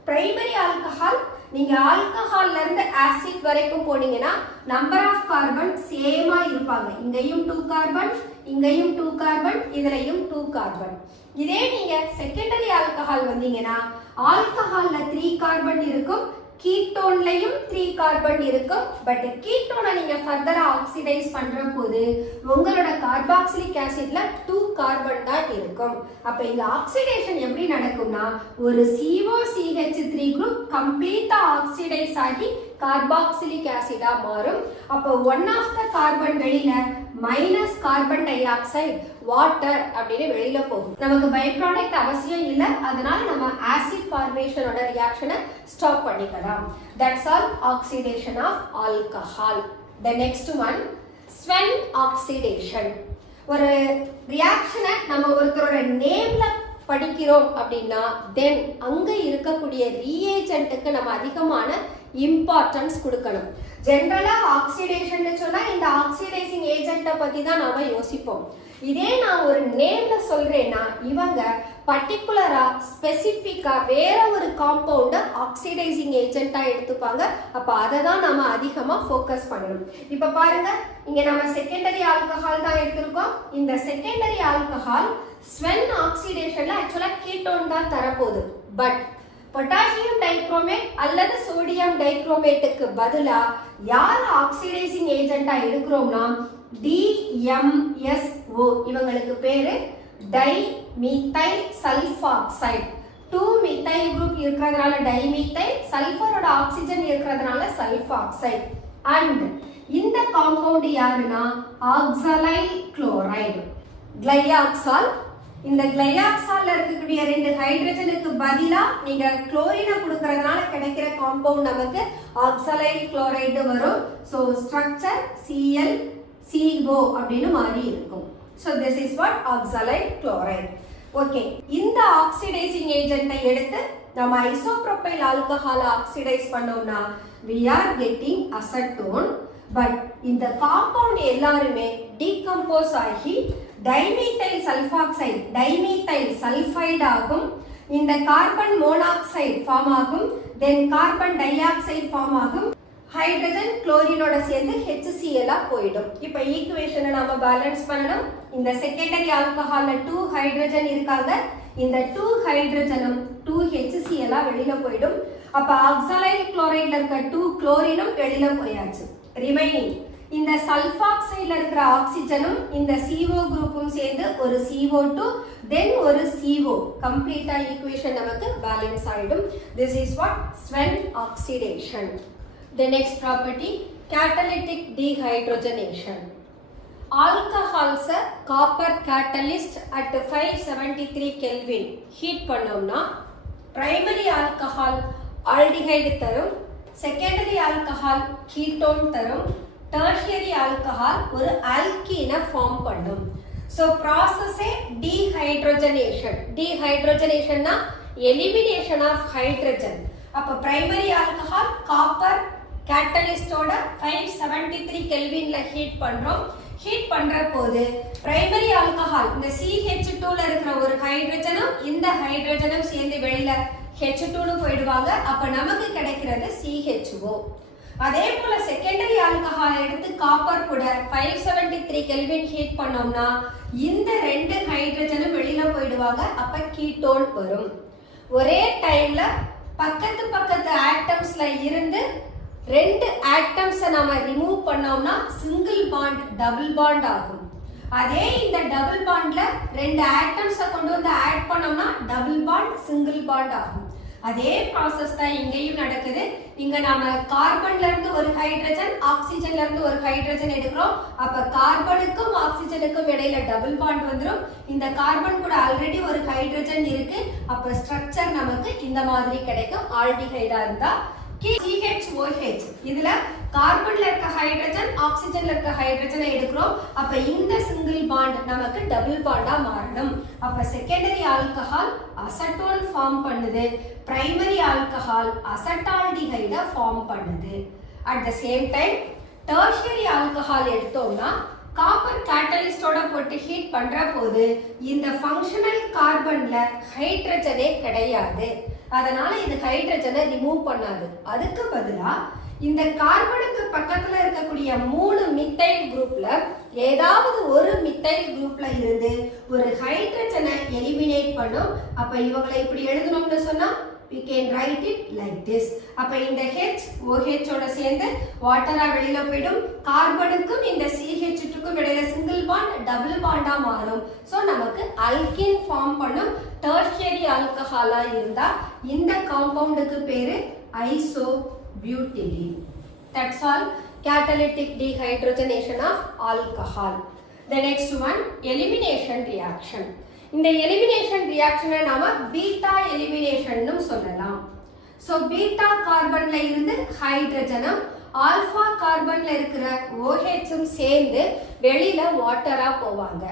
பிரைமரி ஆல்கஹால் நீங்க ஆல்கஹால்ல இருந்து ஆசிட் வரைக்கும் போனீங்கன்னா நம்பர் ஆஃப் கார்பன் சேமா இருப்பாங்க. இங்கேயும் 2 கார்பன், இங்கேயும் 2 கார்பன், இதுலயும் 2 கார்பன். இதே நீங்க செகண்டரி ஆல்கஹால் வந்தீங்கன்னா ஆல்கஹால்ல 3 கார்பன் இருக்கும், கீட்டோன்லயும் 3 கார்பன் இருக்கும். பட் கீட்டோனை நீங்க ஃபர்தரா ஆக்சிடைஸ் பண்ற போது உங்களோட கார்பாக்சிலிக் ஆசிட்ல 2 கார்பன் தான் இருக்கும். அப்ப இந்த ஆக்சிடேஷன் எப்படி நடக்கும்னா ஒரு COCH3 குரூப் கம்ப்ளீட்டா ஆக்சிடைஸ் ஆகி கார்பாக்சிலிக் ஆசிடா மாறும். அப்ப ஒன் ஆஃப் த கார்பன் வெளியில minus carbon di oxide water அப்படின்னு வெளியில போகும். நமக்கு பை ப்ராடக்ட் அவசியம் இல்ல, அதனால நம்ம ஆசிட் ஃபார்மேஷனோட ரியாக்ஷனை ஸ்டாப் பண்ணிக்கலாம். That's all oxidation of alcohol. The next one Swern oxidation. ஒரு ரியாக்ஷனை நம்ம ஒருத்தரோட நேம்ல படிக்கிறோம் அப்படின்னா தென் அங்க இருக்கக்கூடிய ரீஏஜென்ட்டுக்கு நம்ம அதிகமான இம்பார்ட்டன்ஸ் கொடுக்கணும். ஜென்ரலா ஆக்சிடேஷன் சொன்னா இந்த ஆக்சிடைசிங் ஏஜென்ட்டை பத்தி தான் நாம யோசிப்போம். இதே நான் ஒரு நேம்ல சொல்றேன்னா இவங்க பர்டிகுலரா ஸ்பெசிபிக்கா வேற ஒரு காம்பவுண்ட ஆக்சிடைசிங் ஏஜென்ட்டா எடுத்துப்பாங்க. அப்ப அதை தான் நம்ம அதிகமா ஃபோக்கஸ் பண்ணணும். இப்ப பாருங்க, இங்க நம்ம செகண்டரி ஆல்கஹால் தான் எடுத்திருக்கோம். இந்த செகண்டரி ஆல்கஹால் ஸ்வென் ஆக்சிடேஷன்ல ஆக்சுவலா கீட்டோன் தான் தரப்போகுது. பட் பொட்டாசியம் டைக்ரோமேட் அல்லது சோடியம் டைக்ரோமேட்டுக்கு பதிலா யார் ஆக்சிடைசிங் ஏஜென்ட்டா எடுக்கிறோம்னா DMSO, இவங்களுக்கு பேரு டைமீத்தைல் சல்ஃபாக்சைடு. 2 மித்தைல் குரூப் இருக்கிறதுனால டைமீத்தைல், சல்ஃபரோட ஆக்சிஜன் இருக்கிறதுனால சல்ஃபாக்சைடு. அண்ட் இந்த காம்பவுண்ட் யாருன்னா ஆக்சலைல் குளோரைடு, கிளையாக்சால். இந்த கிளையாக்சால்ல இருக்கக்கூடிய 2 ஹைட்ரஜனுக்கு பதிலா நீங்க குளோரினை கொடுக்கறதுனால கிடைக்கிற காம்பவுண்ட் நமக்கு ஆக்சலைல் குளோரைடு வரும். சோ ஸ்ட்ரக்சர் ClCO அப்படின்னு மாறி இருக்கும். So this is what oxalate chloride. Okay, இந்த ஆக்சிடைசிங் ஏஜென்ட்டை எடுத்து நம்ம ஐசோப்ரோபைல் ஆல்கஹாலை ஆக்சிடைஸ் பண்ணோம்னா we are getting acetone. But இந்த காம்பவுண்ட் எல்லாருமே டீகம்போஸ் ஆகி டைமீத்தைல் சல்ஃபாக்சைடு, டைமீத்தைல் சல்ஃபைடு ஆகும். இந்த கார்பன் மோனாக்சைடு ஃபார்ம் ஆகும். தென் கார்பன் டை ஆக்சைடு ஃபார்ம் ஆகும். ஹைட்ரஜன் குளோரினோட சேர்ந்து HCl போயிடும். இப்போ ஈக்குவேஷனை நாம பேலன்ஸ் பண்ணணும். இந்த செகண்டரி ஆல்கஹால்ல 2 ஹைட்ரஜன் இருக்காங்க. இந்த 2 ஹைட்ரஜனும் 2 HCl வெளியில போயிடும். அப்ப ஆக்சலைல் குளோரைட்ல இருக்க 2 குளோரினும் வெளியில போயாச்சு. ரிமைனிங் இந்த சல்ஃபாக்சைடுல இருக்கிற ஆக்சிஜனும் இந்த CO குரூப்பும் சேர்ந்து ஒரு CO2 தென் ஒரு CO, கம்ப்ளீட்டா ஈக்குவேஷன் நமக்கு பேலன்ஸ் ஆயிடும். This is what Swen oxidation. The next property, catalytic dehydrogenation. Alcohols copper catalyst at 573 Kelvin heat பண்ணோம்னா primary alcohol aldehyde தரும், secondary alcohol ketone தரும், tertiary alcohol ஒரு alkene form பண்ணும். So process dehydrogenation. Dehydrogenation na elimination of hydrogen. அப்ப primary alcohol copper catalyst ஓட 573 கெல்வின்ல heat பண்றோம். Heat பண்ற போது பிரைமரி ஆல்கஹால் இந்த CH2 ல இருக்கிற ஒரு ஹைட்ரஜனும் இந்த ஹைட்ரஜனும் சேர்ந்து வெளியில H2 னு போயிடுவாங்க. அப்ப நமக்கு கிடைக்கிறது CHO. அதே போல செகண்டரி ஆல்கஹால் எடுத்து காப்பர் கூட 573 கெல்வின் ஹீட் பண்ணோம்னா இந்த 2 ஹைட்ரஜனும் வெளியில போயிடுவாங்க. அப்ப கீட்டோன் வரும். ஒரே டைம்ல பக்கத்து ஆட்டம்ஸ்ல இருந்து 2 ஆட்டம்ஸை நாம ரிமூவ் பண்ணோம்னா சிங்கிள் பாண்ட் டபுள் பாண்ட் ஆகும். அதே இந்த டபுள் பாண்ட்ல 2 ஆட்டம்ஸை கொண்டு வந்து ஆட் பண்ணோம்னா டபுள் பாண்ட் சிங்கிள் பாண்ட் ஆகும். அதே ப்ராசஸ் தான் இங்கேயும் நடக்குது. இங்க நாம கார்பன்ல இருந்து ஒரு ஹைட்ரஜன், ஆக்சிஜன்ல இருந்து ஒரு ஹைட்ரஜன் எடுக்கிறோம். அப்ப கார்பனுக்கும் ஆக்சிஜனுக்கும் இடையில டபுள் பாண்ட் வந்துடும். இந்த கார்பன் கூட ஆல்ரெடி ஒரு ஹைட்ரஜன் இருக்கு. அப்ப ஸ்ட்ரக்சர் நமக்கு இந்த மாதிரி கிடைக்கும். ஆல்டிஹைடா இருந்தா CHOH, இதுல கார்பன்ல இருக்க ஹைட்ரஜன், ஆக்சிஜன்ல இருக்க ஹைட்ரஜனை எடுக்கிறோம். அப்ப இந்த சிங்கிள் பாண்ட் நமக்கு டபுள் பாண்டா மாறணும். அப்ப செகண்டரி ஆல்கஹால் அசட்டோன் ஃபார்ம் பண்ணுது, பிரைமரி ஆல்கஹால் அசட்டால்டிஹைட ஃபார்ம் பண்ணுது. At the same time tertiary alcohol எடுத்தோம்னா காப்பர் கேட்டலிஸ்டோட போட்டு ஹீட் பண்ற போது இந்த ஃபங்க்ஷனல் கார்பன்ல ஹைட்ரஜனே கிடையாது. அதனால இது ஹைட்ரஜனை ரிமூவ் பண்ணாது. அதுக்கு பதிலா இந்த கார்பனுக்கு பக்கத்துல இருக்கக்கூடிய 3 மித்தைல் குரூப்ல ஏதாவது ஒரு மித்தைல் குரூப்ல இருந்து ஒரு ஹைட்ரஜனை எலிமினேட் பண்ணும். அப்ப இவங்களை இப்படி எழுதணும்னு சொன்னா we can write it like this. அப்ப இந்த OH ஓட சேர்ந்து வாட்டரா வெளியில போய்டும். கார்பனுக்கும் இந்த CH2க்கும் இடையில சிங்கிள் பாண்ட் டபுள் பாண்டா மாறும். சோ நமக்கு அல்கீன் ஃபார்ம் பண்ணும். டெர்ஷியரி ஆல்கஹாலா இருந்தா இந்த காம்பவுண்டுக்கு பேரு isobutylene. That's all. Catalytic dehydrogenation of alcohol. The next one, elimination reaction. இந்த எலிமினேஷன் ரியாக்ஷனை நாம பீட்டா எலிமினேஷன் சொல்லலாம். சோ பீட்டா கார்பன்ல இருந்து ஹைட்ரஜனும் ஆல்பா கார்பன்ல இருக்கிற OHம் சேர்ந்து வெளியில வாட்டரா போவாங்க.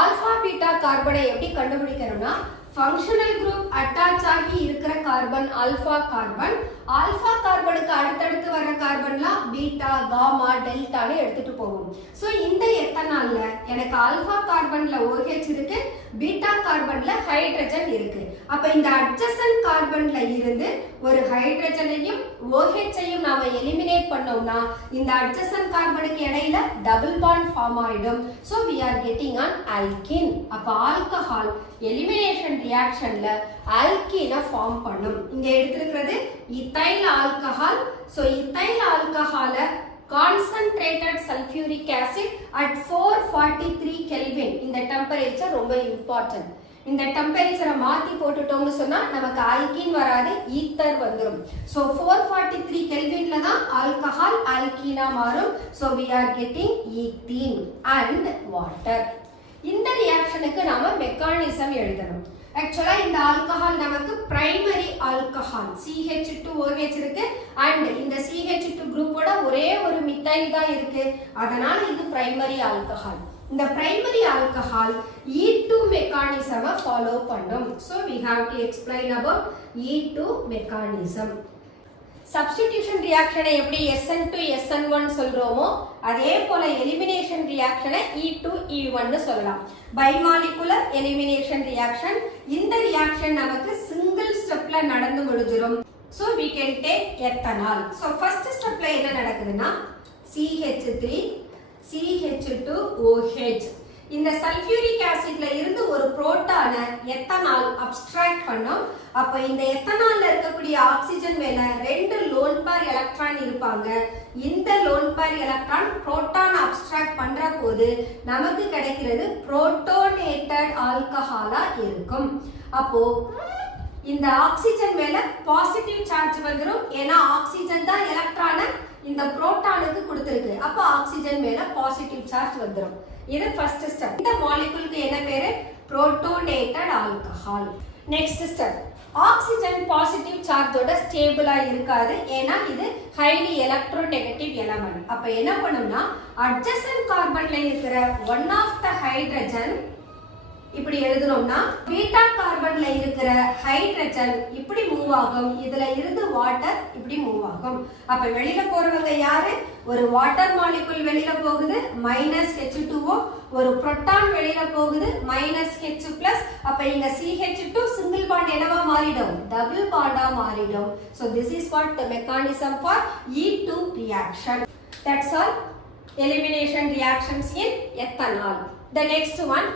ஆல்பா பீட்டா கார்பனை எப்படி கண்டுபிடிக்கணும்னா ஃபங்க்ஷனல் குரூப் அட்டாச் ஆகி இருக்கிற கார்பன் ஆல்பா கார்பன். ஆல்பா கார்பனுக்கு அடுத்தடுத்து வர கார்பன்லாம் பீட்டா, காமா, டெல்டான்னு எடுத்துட்டு போகும். ஸோ இந்த எத்தனால்ல எனக்கு ஆல்பா கார்பன்ல OH இருக்கு, பீட்டா கார்பன்ல ஹைட்ரஜன் இருக்கு. அப்ப இந்த அட்ஜசன்ட் கார்பன்ல இருந்து ஒரு ஹைட்ரஜனையும் OH-ஐயும் நாம எலிமினேட் பண்ணோம்னா இந்த அட்ஜசன்ட் கார்பனுக்கு இடையில டபுள் பாண்ட் ஃபார்ம் ஆயிடும். So we are getting an alkene. அப்ப ஆல்கஹால் எலிமினேஷன் ரியாக்ஷன்ல ஆல்கீனை ஃபார்ம் பண்ணும். இங்க எடுத்திருக்கிறது இத்தைல் ஆல்கஹால். ஸோ இத்தைல் ஆல்கஹால concentrated sulfuric acid at 443 Kelvin. இந்த டெம்பரேச்சர் ரொம்ப இம்பார்ட்டன்ட். இந்த டெம்பரேச்சரை மாத்தி போட்டுட்டோம்னு சொன்னா நமக்கு ஆல்கீன் வராது, ஈத்தர் வந்துரும். சோ 443 கெல்வின்ல தான் ஆல்கஹால் ஆல்கீனா மாறும். So we are getting ethene and water. இந்த ரியாக்ஷனுக்கு நாம மெக்கானிசம் எழுதணும். ஆக்சுவலா இந்த ஆல்கஹால் நமக்கு பிரைமரி ஆல்கஹால் CH2OH இருக்கு அண்ட் இந்த CH2 குரூப்போட ஒரே ஒரு மித்தைல் தான் இருக்கு. அதனால இது பிரைமரி ஆல்கஹால். இந்த பிரைமரி ஆல்கஹால் E2 மெக்கானிசமை ஃபாலோ பண்ணும். So we have to explain about E2 mechanism. Substitution ரியாக்ஷனை எப்படி SN2 SN1 சொல்றோமோ அதே போல எலிமினேஷன் ரியாக்ஷனை E2 E1 னு சொல்லலாம். Bimolecular elimination reaction. இந்த ரியாக்ஷன் நமக்கு சிங்கிள் ஸ்டெப்ல நடந்து முடிஞ்சிரும். So we can take ethanol. So first ஸ்டெப்ல என்ன நடக்குதுன்னா CH3 CH2OH. இந்த சல்ஃபியூரிக் ஆசிட்ல இருந்து ஒரு புரோட்டானை எத்தனால் அப்ஸ்ட்ராக்ட் பண்ணோம். அப்ப இந்த எத்தனால்ல இருக்கக்கூடிய ஆக்சிஜன் மேல 2 லோன் பேர் எலக்ட்ரான் இருப்பாங்க. இந்த lone pair electron proton abstract பண்ற போது நமக்கு கிடைக்கிறது புரோட்டோனேட்டட் ஆல்கஹாலா இருக்கும். அப்போ இந்த ஆக்சிஜன் மேல பாசிட்டிவ் சார்ஜ் வந்துரும். ஏன்னா ஆக்சிஜன் தான் எலக்ட்ரானை இந்த புரோட்டானுக்கு கொடுத்திருக்கு. அப்ப ஆக்சிஜன் மேல பாசிட்டிவ் சார்ஜ் வந்துரும். இது ஃபர்ஸ்ட் ஸ்டெப். இந்த மாலிகுலுக்கு என்ன பேரு? Protonated alcohol. Next step, oxygen positive சார்ஜோட ஸ்டேபிளா இருக்காது. ஏன்னா இது ஹைலி எலக்ட்ரோநெகட்டிவ் எலமெண்ட். அப்ப என்ன பண்ணும்னா அட்ஜசன்ட் கார்பன்ல இருக்கிற ஒன் ஆஃப் த ஹைட்ரஜன் இப்படி எழுதுறோம்னா பீட்டா கார்பன்ல இருக்கிற ஹைட்ரஜன் இப்படி மூவ் ஆகும். இதுல இருந்து வாட்டர் இப்படி மூவ் ஆகும். அப்ப வெளியில போறவங்க யாரு? ஒரு வாட்டர் மாலிகுல் வெளியில போகுது -H2O, ஒரு புரோட்டான் வெளியில போகுது -H+. அப்ப இங்க CH2 சிங்கிள் பாண்ட் என்னவா மாறிடும்? டபுள் பாண்டா மாறிடும். So this is what the mechanism for E2 reaction. That's all elimination reactions in ethanol. The next one,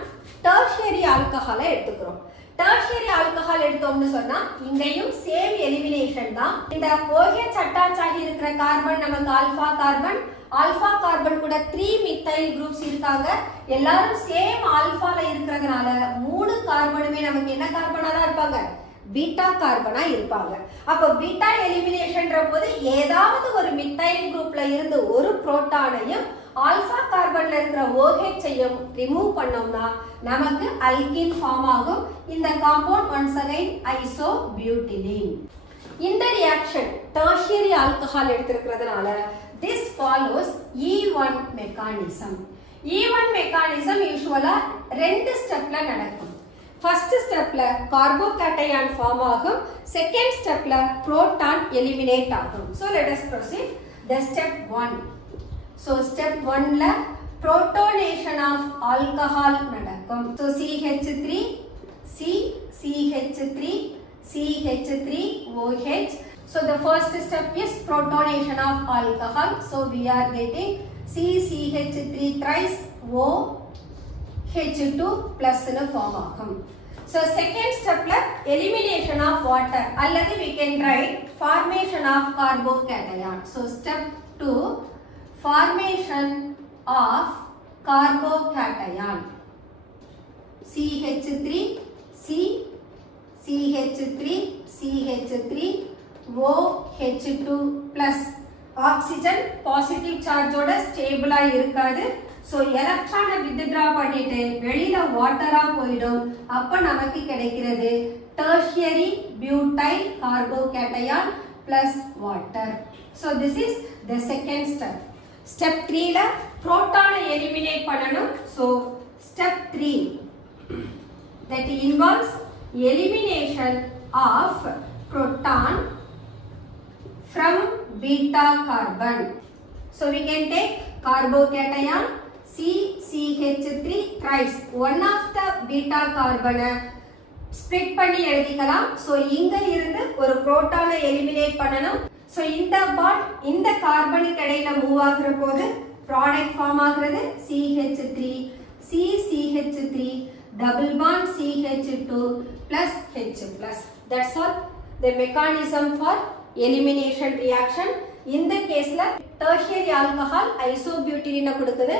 tertiary alcohol எடுத்துக்கிறோம். tertiary alcohol எடுத்தோம்னு சொன்னா இங்கேயும் சேம் எலிமினேஷன் தான். இந்த OH அட்டாச் ஆகி இருக்கிற கார்பன் நமக்கு ஆல்பா கார்பன். ஆல்பா கார்பன் கூட 3 methyl groups இருக்காங்க. எல்லாரும் சேம் ஆல்பால இருக்கிறதுனால 3 கார்பனுமே நமக்கு என்ன கார்பனா தான் இருப்பாங்க? பீட்டா கார்பனா இருப்பாங்க. அப்ப பீட்டா எலிமினேஷன்ற போது ஏதாவது ஒரு மித்தைல் குரூப்ல இருந்து ஒரு புரோட்டானையும் ஆல்பா கார்பன்ல இருக்கிற OH-ஐயும் ரிமூவ் பண்ணோம்னா நமக்கு அல்கீன் ஃபார்ம் ஆகும். இந்த காம்பவுண்ட் ஒன்ஸ் அகைன் ஐசோபியூட்டிலீன். இந்த ரியாக்ஷன் டெர்ஷியரி ஆல்கஹால் எடுத்திருக்கிறதுனால this follows E1 mechanism. E1 mechanism யூசுவலா 2 ஸ்டெப்ல நடக்கும். ஃபர்ஸ்ட் ஸ்டெப்ல கார்போகேட்டையான் ஃபார்ம் ஆகும். செகண்ட் ஸ்டெப்ல புரோட்டான் எலிமினேட் ஆகும். So let us proceed. The step 1. So step 1ல protonation of alcohol நடக்கும். So CH3 C CH3 CH3OH. So the first step is protonation of alcohol. So we are getting CH3 thrice OH2 plus னு form ஆகும். So second stepல elimination of water அல்லது we can write formation of carbocation. So step 2, formation of carbocation. CH3 C CH3 CH3 OH2 plus oxygen positive சார்ஜோட ஸ்டேபிளா இருக்காது. So எலக்ட்ரானை withdraw பண்ணிட்டு வெளியில வாட்டரா போயிடும். அப்ப நமக்கு கிடைக்கிறது tertiary butyl carbocation plus water. So this is the second step. Step 3ல புரோட்டானை எலிமினேட் பண்ணணும். So step 3 that involves elimination of proton from beta carbon. So we can take carbocation CCH3 thrice. One of the beta carbon split பண்ணி எழுதிக்கலாம். So இங்க இருந்து ஒரு புரோட்டானை எலிமினேட் பண்ணணும். So இந்த பாண்ட் இந்த கார்பனுக்கு இடையில மூவ் ஆகுற போது ப்ராடக்ட் ஃபார்ம் ஆகுறது CH3 CCH3 double bond CH2 plus H plus. That's all the mechanism for elimination reaction. இந்த கேஸ்ல tertiary alcohol isobutylene கொடுக்குது.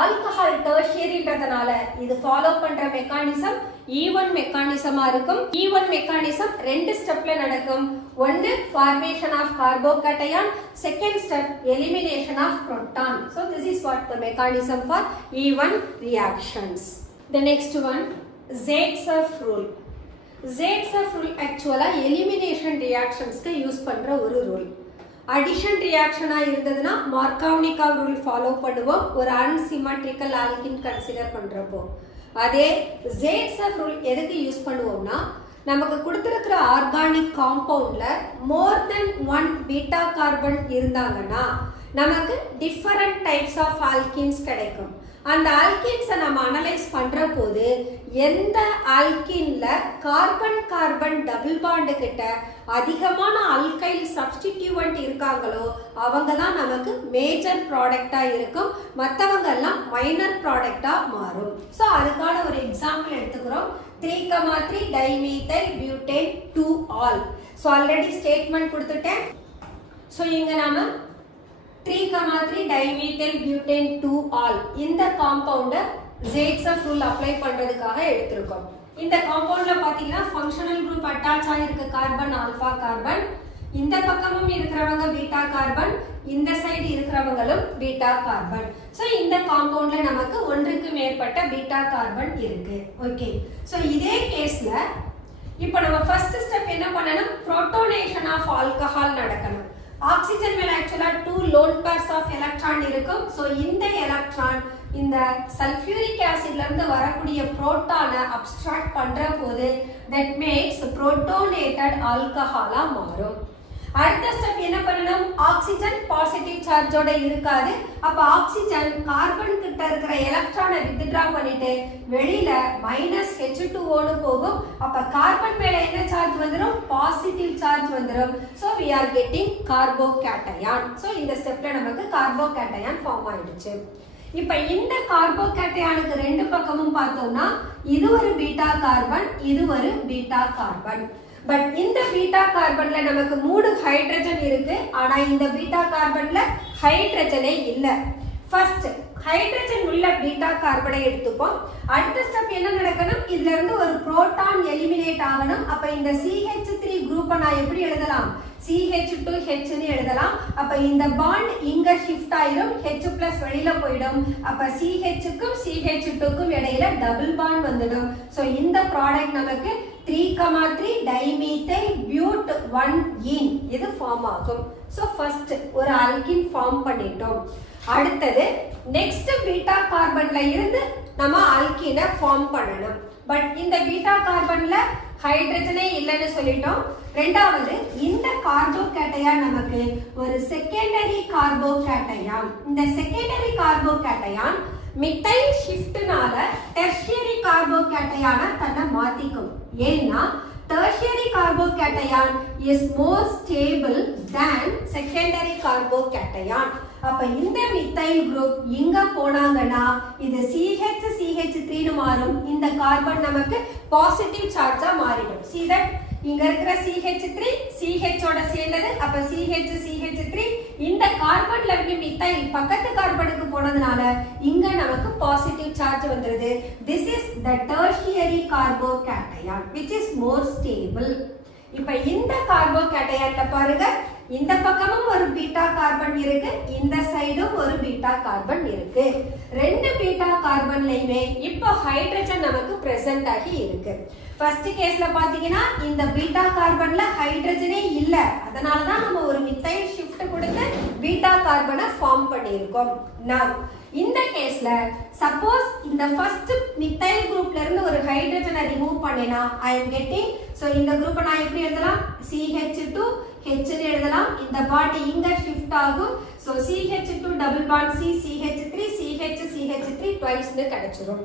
ஆல்கஹால் டெர்ஷியரின்றதனால இது ஃபாலோ பண்ற மெக்கானிசம் E1 மெக்கானிசமா இருக்கும். E1 மெக்கானிசம் ரெண்டு ஸ்டெப்ல நடக்கும். ஒன்னு formation of carbocation, second step elimination of proton. So this is what the mechanism for E1 reactions. The next one, Zaitsev rule. Zaitsev rule actually elimination reactions க்கு use பண்ற ஒரு rule. addition reaction இருந்ததுன்னா மார்கவ்னிகோவ் rule follow பண்ணுவோம் ஒரு unsymmetrical alkene consider பண்றப்போ. அதே Zaitsev rule எதுக்கு use பண்ணுவோம்னா நமக்கு கொடுத்திருக்கிற ஆர்கானிக் காம்பவுண்ட்ல மோர் தென் 1 பீட்டா கார்பன் இருந்தாங்கன்னா நமக்கு டிஃபரண்ட் டைப்ஸ் ஆஃப் ஆல்கீன்ஸ் கிடைக்கும். அந்த ஆல்கீன்ஸை நம்ம அனலைஸ் பண்ற போது எந்த ஆல்கீன்ல கார்பன் கார்பன் டபுள் பாண்ட் கிட்ட அதிகமான ஆல்கைல் சப்ஸ்டிடியூவன்ட் இருக்காங்களோ அவங்க தான் நமக்கு மேஜர் ப்ராடக்டா இருக்கும், மற்றவங்க எல்லாம் மைனர் ப்ராடக்டா மாறும். ஸோ அதுக்கான ஒரு எக்ஸாம்பிள் எடுத்துக்கிறோம். 3,3 dimethyl butane 2 ol. So already statement கொடுத்துட்டேன். ஸோ இங்க நாம 3,3 dimethyl butane 2 all இந்த காம்பவுண்டை Zaitsev ரூல் அப்ளை பண்றதுக்காக எடுத்திருக்கோம். இந்த காம்பவுண்ட்ல பாத்தீங்கன்னா ஃபங்க்ஷனல் குரூப் அட்டாச் ஆகிருக்கு கார்பன் ஆல்பா கார்பன். இந்த பக்கமும் இருக்கிறவங்க பீட்டா கார்பன், இந்த சைடு இருக்கிறவங்களும் பீட்டா கார்பன். சோ இந்த காம்பவுண்ட்ல நமக்கு ஒன்றுக்கு மேற்பட்ட பீட்டா கார்பன் இருக்கு. ஓகே, சோ இதே கேஸ்ல இப்போ நம்ம ஃபர்ஸ்ட் ஸ்டெப் என்ன பண்ணணும், புரோட்டோனேஷன் ஆஃப் ஆல்கஹால் நடக்கணும். ஆக்சிஜன் மேல ஆக்சுவலா 2 lone pairs of electron இருக்கும். சோ இந்த எலக்ட்ரான் இந்த சல்ஃபியூரிக் ஆசிட்ல இருந்து வரக்கூடிய புரோட்டானை அப்ஸ்ட்ராக்ட் பண்ற போது that makes protonated alcohol மாறும். அடுத்த ஸ்டெப் என்ன பண்ணணும், ஆக்சிஜன் பாசிட்டிவ் சார்ஜோட இருக்காது. அப்ப ஆக்சிஜன் கார்பன் கிட்ட இருக்கிற எலக்ட்ரானை வித்ட்ரா பண்ணிட்டு வெளியில -H2O னு போகும். அப்ப கார்பன் மேல என்ன சார்ஜ் வந்துரும், பாசிட்டிவ் சார்ஜ் வந்துரும். So we are getting carbocation. So இந்த ஸ்டெப்ல நமக்கு carbocation ஃபார்ம் ஆயிடுச்சு. இப்ப இந்த கார்போகேட்டயானுக்கு ரெண்டு பக்கமும் பார்த்தோம்னா இது ஒரு பீட்டா கார்பன், இது ஒரு பீட்டா கார்பன். பட் இந்த பீட்டா கார்பன்ல நமக்கு 3 ஹைட்ரஜன் இருக்கு. ஆனா இந்த பீட்டா கார்பன்ல ஹைட்ரஜனே இல்ல. ஃபர்ஸ்ட் ஹைட்ரஜன் உள்ள பீட்டா கார்பனை எடுத்துப்போம். அடுத்த ஸ்டெப் என்ன நடக்கணும், இதுல இருந்து ஒரு புரோட்டான் எலிமினேட் ஆகணும். அப்ப இந்த CH3 குரூப்பை நான் எப்படி எழுதலாம், CH2H னு எழுதலாம். அப்ப இந்த பாண்ட் இங்க ஷிஃப்ட் ஆயிடும், H+ வெளியில போய்டும். அப்ப CH க்கும் CH2 க்கும் இடையில டபுள் பாண்ட் வந்துடும். சோ இந்த ப்ராடக்ட் நமக்கு 3,3 dimethyl but 1 இது ஃபார்ம் ஆகும். சோ ஃபர்ஸ்ட் ஒரு ஆல்கீன் ஃபார்ம் பண்ணிட்டோம். அடுத்தது நெக்ஸ்ட் பீட்டா கார்பன்ல இருந்து நம்ம ஆல்கீனை ஃபார்ம் பண்ணணும். பட் இந்த பீட்டா கார்பன்ல ஹைட்ரஜனே இல்லைன்னு சொல்லிட்டோம். ரெண்டாவது இந்த கார்போகேட்டயான் நமக்கு ஒரு செகண்டரி கார்போகேட்டயான். இந்த செகண்டரி கார்போகேட்டயான் மித்தைல் ஷிஃப்ட்னால டெர்ஷியரி கார்போகேட்டயான தன்னை மாத்திக்கும். ஏன்னா tertiary carbocation is more stable than secondary carbocation. அப்ப இந்த மித்தைல் குரூப் இங்க போனாங்கன்னா இது CH3 னு மாறும். இந்த கார்பன் நமக்கு பாசிட்டிவ் சார்ஜா மாறிடும். see that இங்க இருக்கிற CH3 CH ஓட சேர்ந்தது. அப்ப CH3 இந்த கார்பன்ல இருந்து மித்தைல் பக்கத்து கார்பனுக்கு போனதுனால இங்க நமக்கு பாசிட்டிவ் சார்ஜ் வந்துருது. this is the tertiary carbocation which is more stable. இப்ப இந்த கார்போகேட்டயான்ல பாருங்க, இந்த பக்கமும் ஒரு பீட்டா கார்பன் இருக்கு, இந்த சைடும் ஒரு பீட்டா கார்பன் இருக்கு. ரெண்டு பீட்டா கார்பன்லயுமே இப்போ ஹைட்ரஜன் நமக்கு பிரசன்ட் ஆகி இருக்கு. ஃபர்ஸ்ட் கேஸ்ல பாத்தீங்கன்னா இந்த பீட்டா கார்பன்ல ஹைட்ரஜனே இல்ல, அதனால தான் நம்ம ஒரு மித்தைல் ஷிஃப்ட் கொடுத்து பீட்டா கார்பனை ஃபார்ம் பண்ணியிருக்கோம். now இந்த கேஸ்ல சப்போஸ் இந்த ஃபர்ஸ்ட் மித்தைல் குரூப்ல இருந்து ஒரு ஹைட்ரஜனை ரிமூவ் பண்ணினா ஐ அம் கெட்டிங் சோ இந்த குரூப்பை நான் எப்படி எழுதலாம் CH2 H ன்னு எழுதலாம் இந்த பாண்ட் இங்க ஷிஃப்ட் ஆகும் so CH2 double bond C CH3 CH CH3 twice னு கிடைச்சிரும்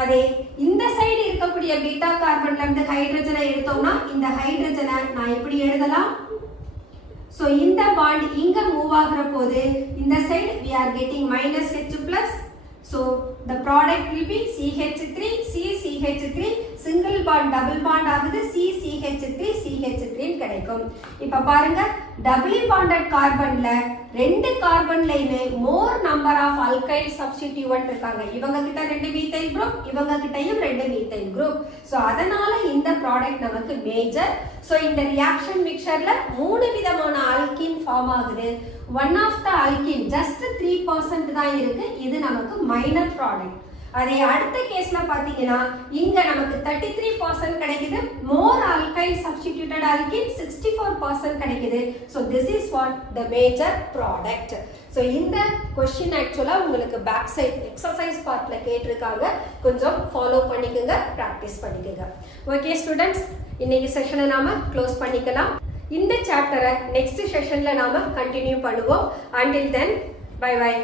அதே இந்த சைடு இருக்கக்கூடிய பீட்டா கார்பன்ல இருந்து ஹைட்ரஜனை எடுத்தோம்னா இந்த ஹைட்ரஜனை நான் எப்படி எழுதலாம் சோ இந்த பாண்ட் இங்க மூவ் ஆகுற போது இந்த side we are getting -H plus so the product will be CH3 CCH3 single bond double bond ஆகுது CCH3 CH3 கிடைக்கும் இப்ப பாருங்க டபுள் பாண்டட் கார்பன்ல ரெண்டு கார்பன்லயுமே more number of alkyl substituent இருக்காங்க இவங்க கிட்ட ரெண்டு மீத்தைல் குரூப் இவங்க கிட்டயும் ரெண்டு மீத்தைல் குரூப் சோ அதனால இந்த ப்ராடக்ட் நமக்கு மேஜர் சோ இந்த ரியாக்ஷன் மிக்சர்ல மூணு விதமான ஆல்கீன் ஃபார்ம் ஆகுது one of the alkene just 3% தான் இருக்கு இது நமக்கு மைனர் ப்ராடக்ட் அதே அடுத்த கேஸ்ல பாத்தீங்கன்னா இங்க நமக்கு 33% கிடைக்குது more alkyl substituted alkene 64% கிடைக்குது so this is what the major product so இந்த question actually உங்களுக்கு பேக் சைடு எக்ஸர்சைஸ் பார்ட்ல கேட்டிருக்காங்க கொஞ்சம் ஃபாலோ பண்ணிக்கங்க பிராக்டீஸ் பண்ணிக்கங்க ஓகே ஸ்டூடண்ட்ஸ் இன்னைக்கு செஷனை நாம க்ளோஸ் பண்ணிக்கலாம் இந்த சாப்டரை நெக்ஸ்ட் செஷன்ல நாம கண்டினியூ பண்ணுவோம் until then bye bye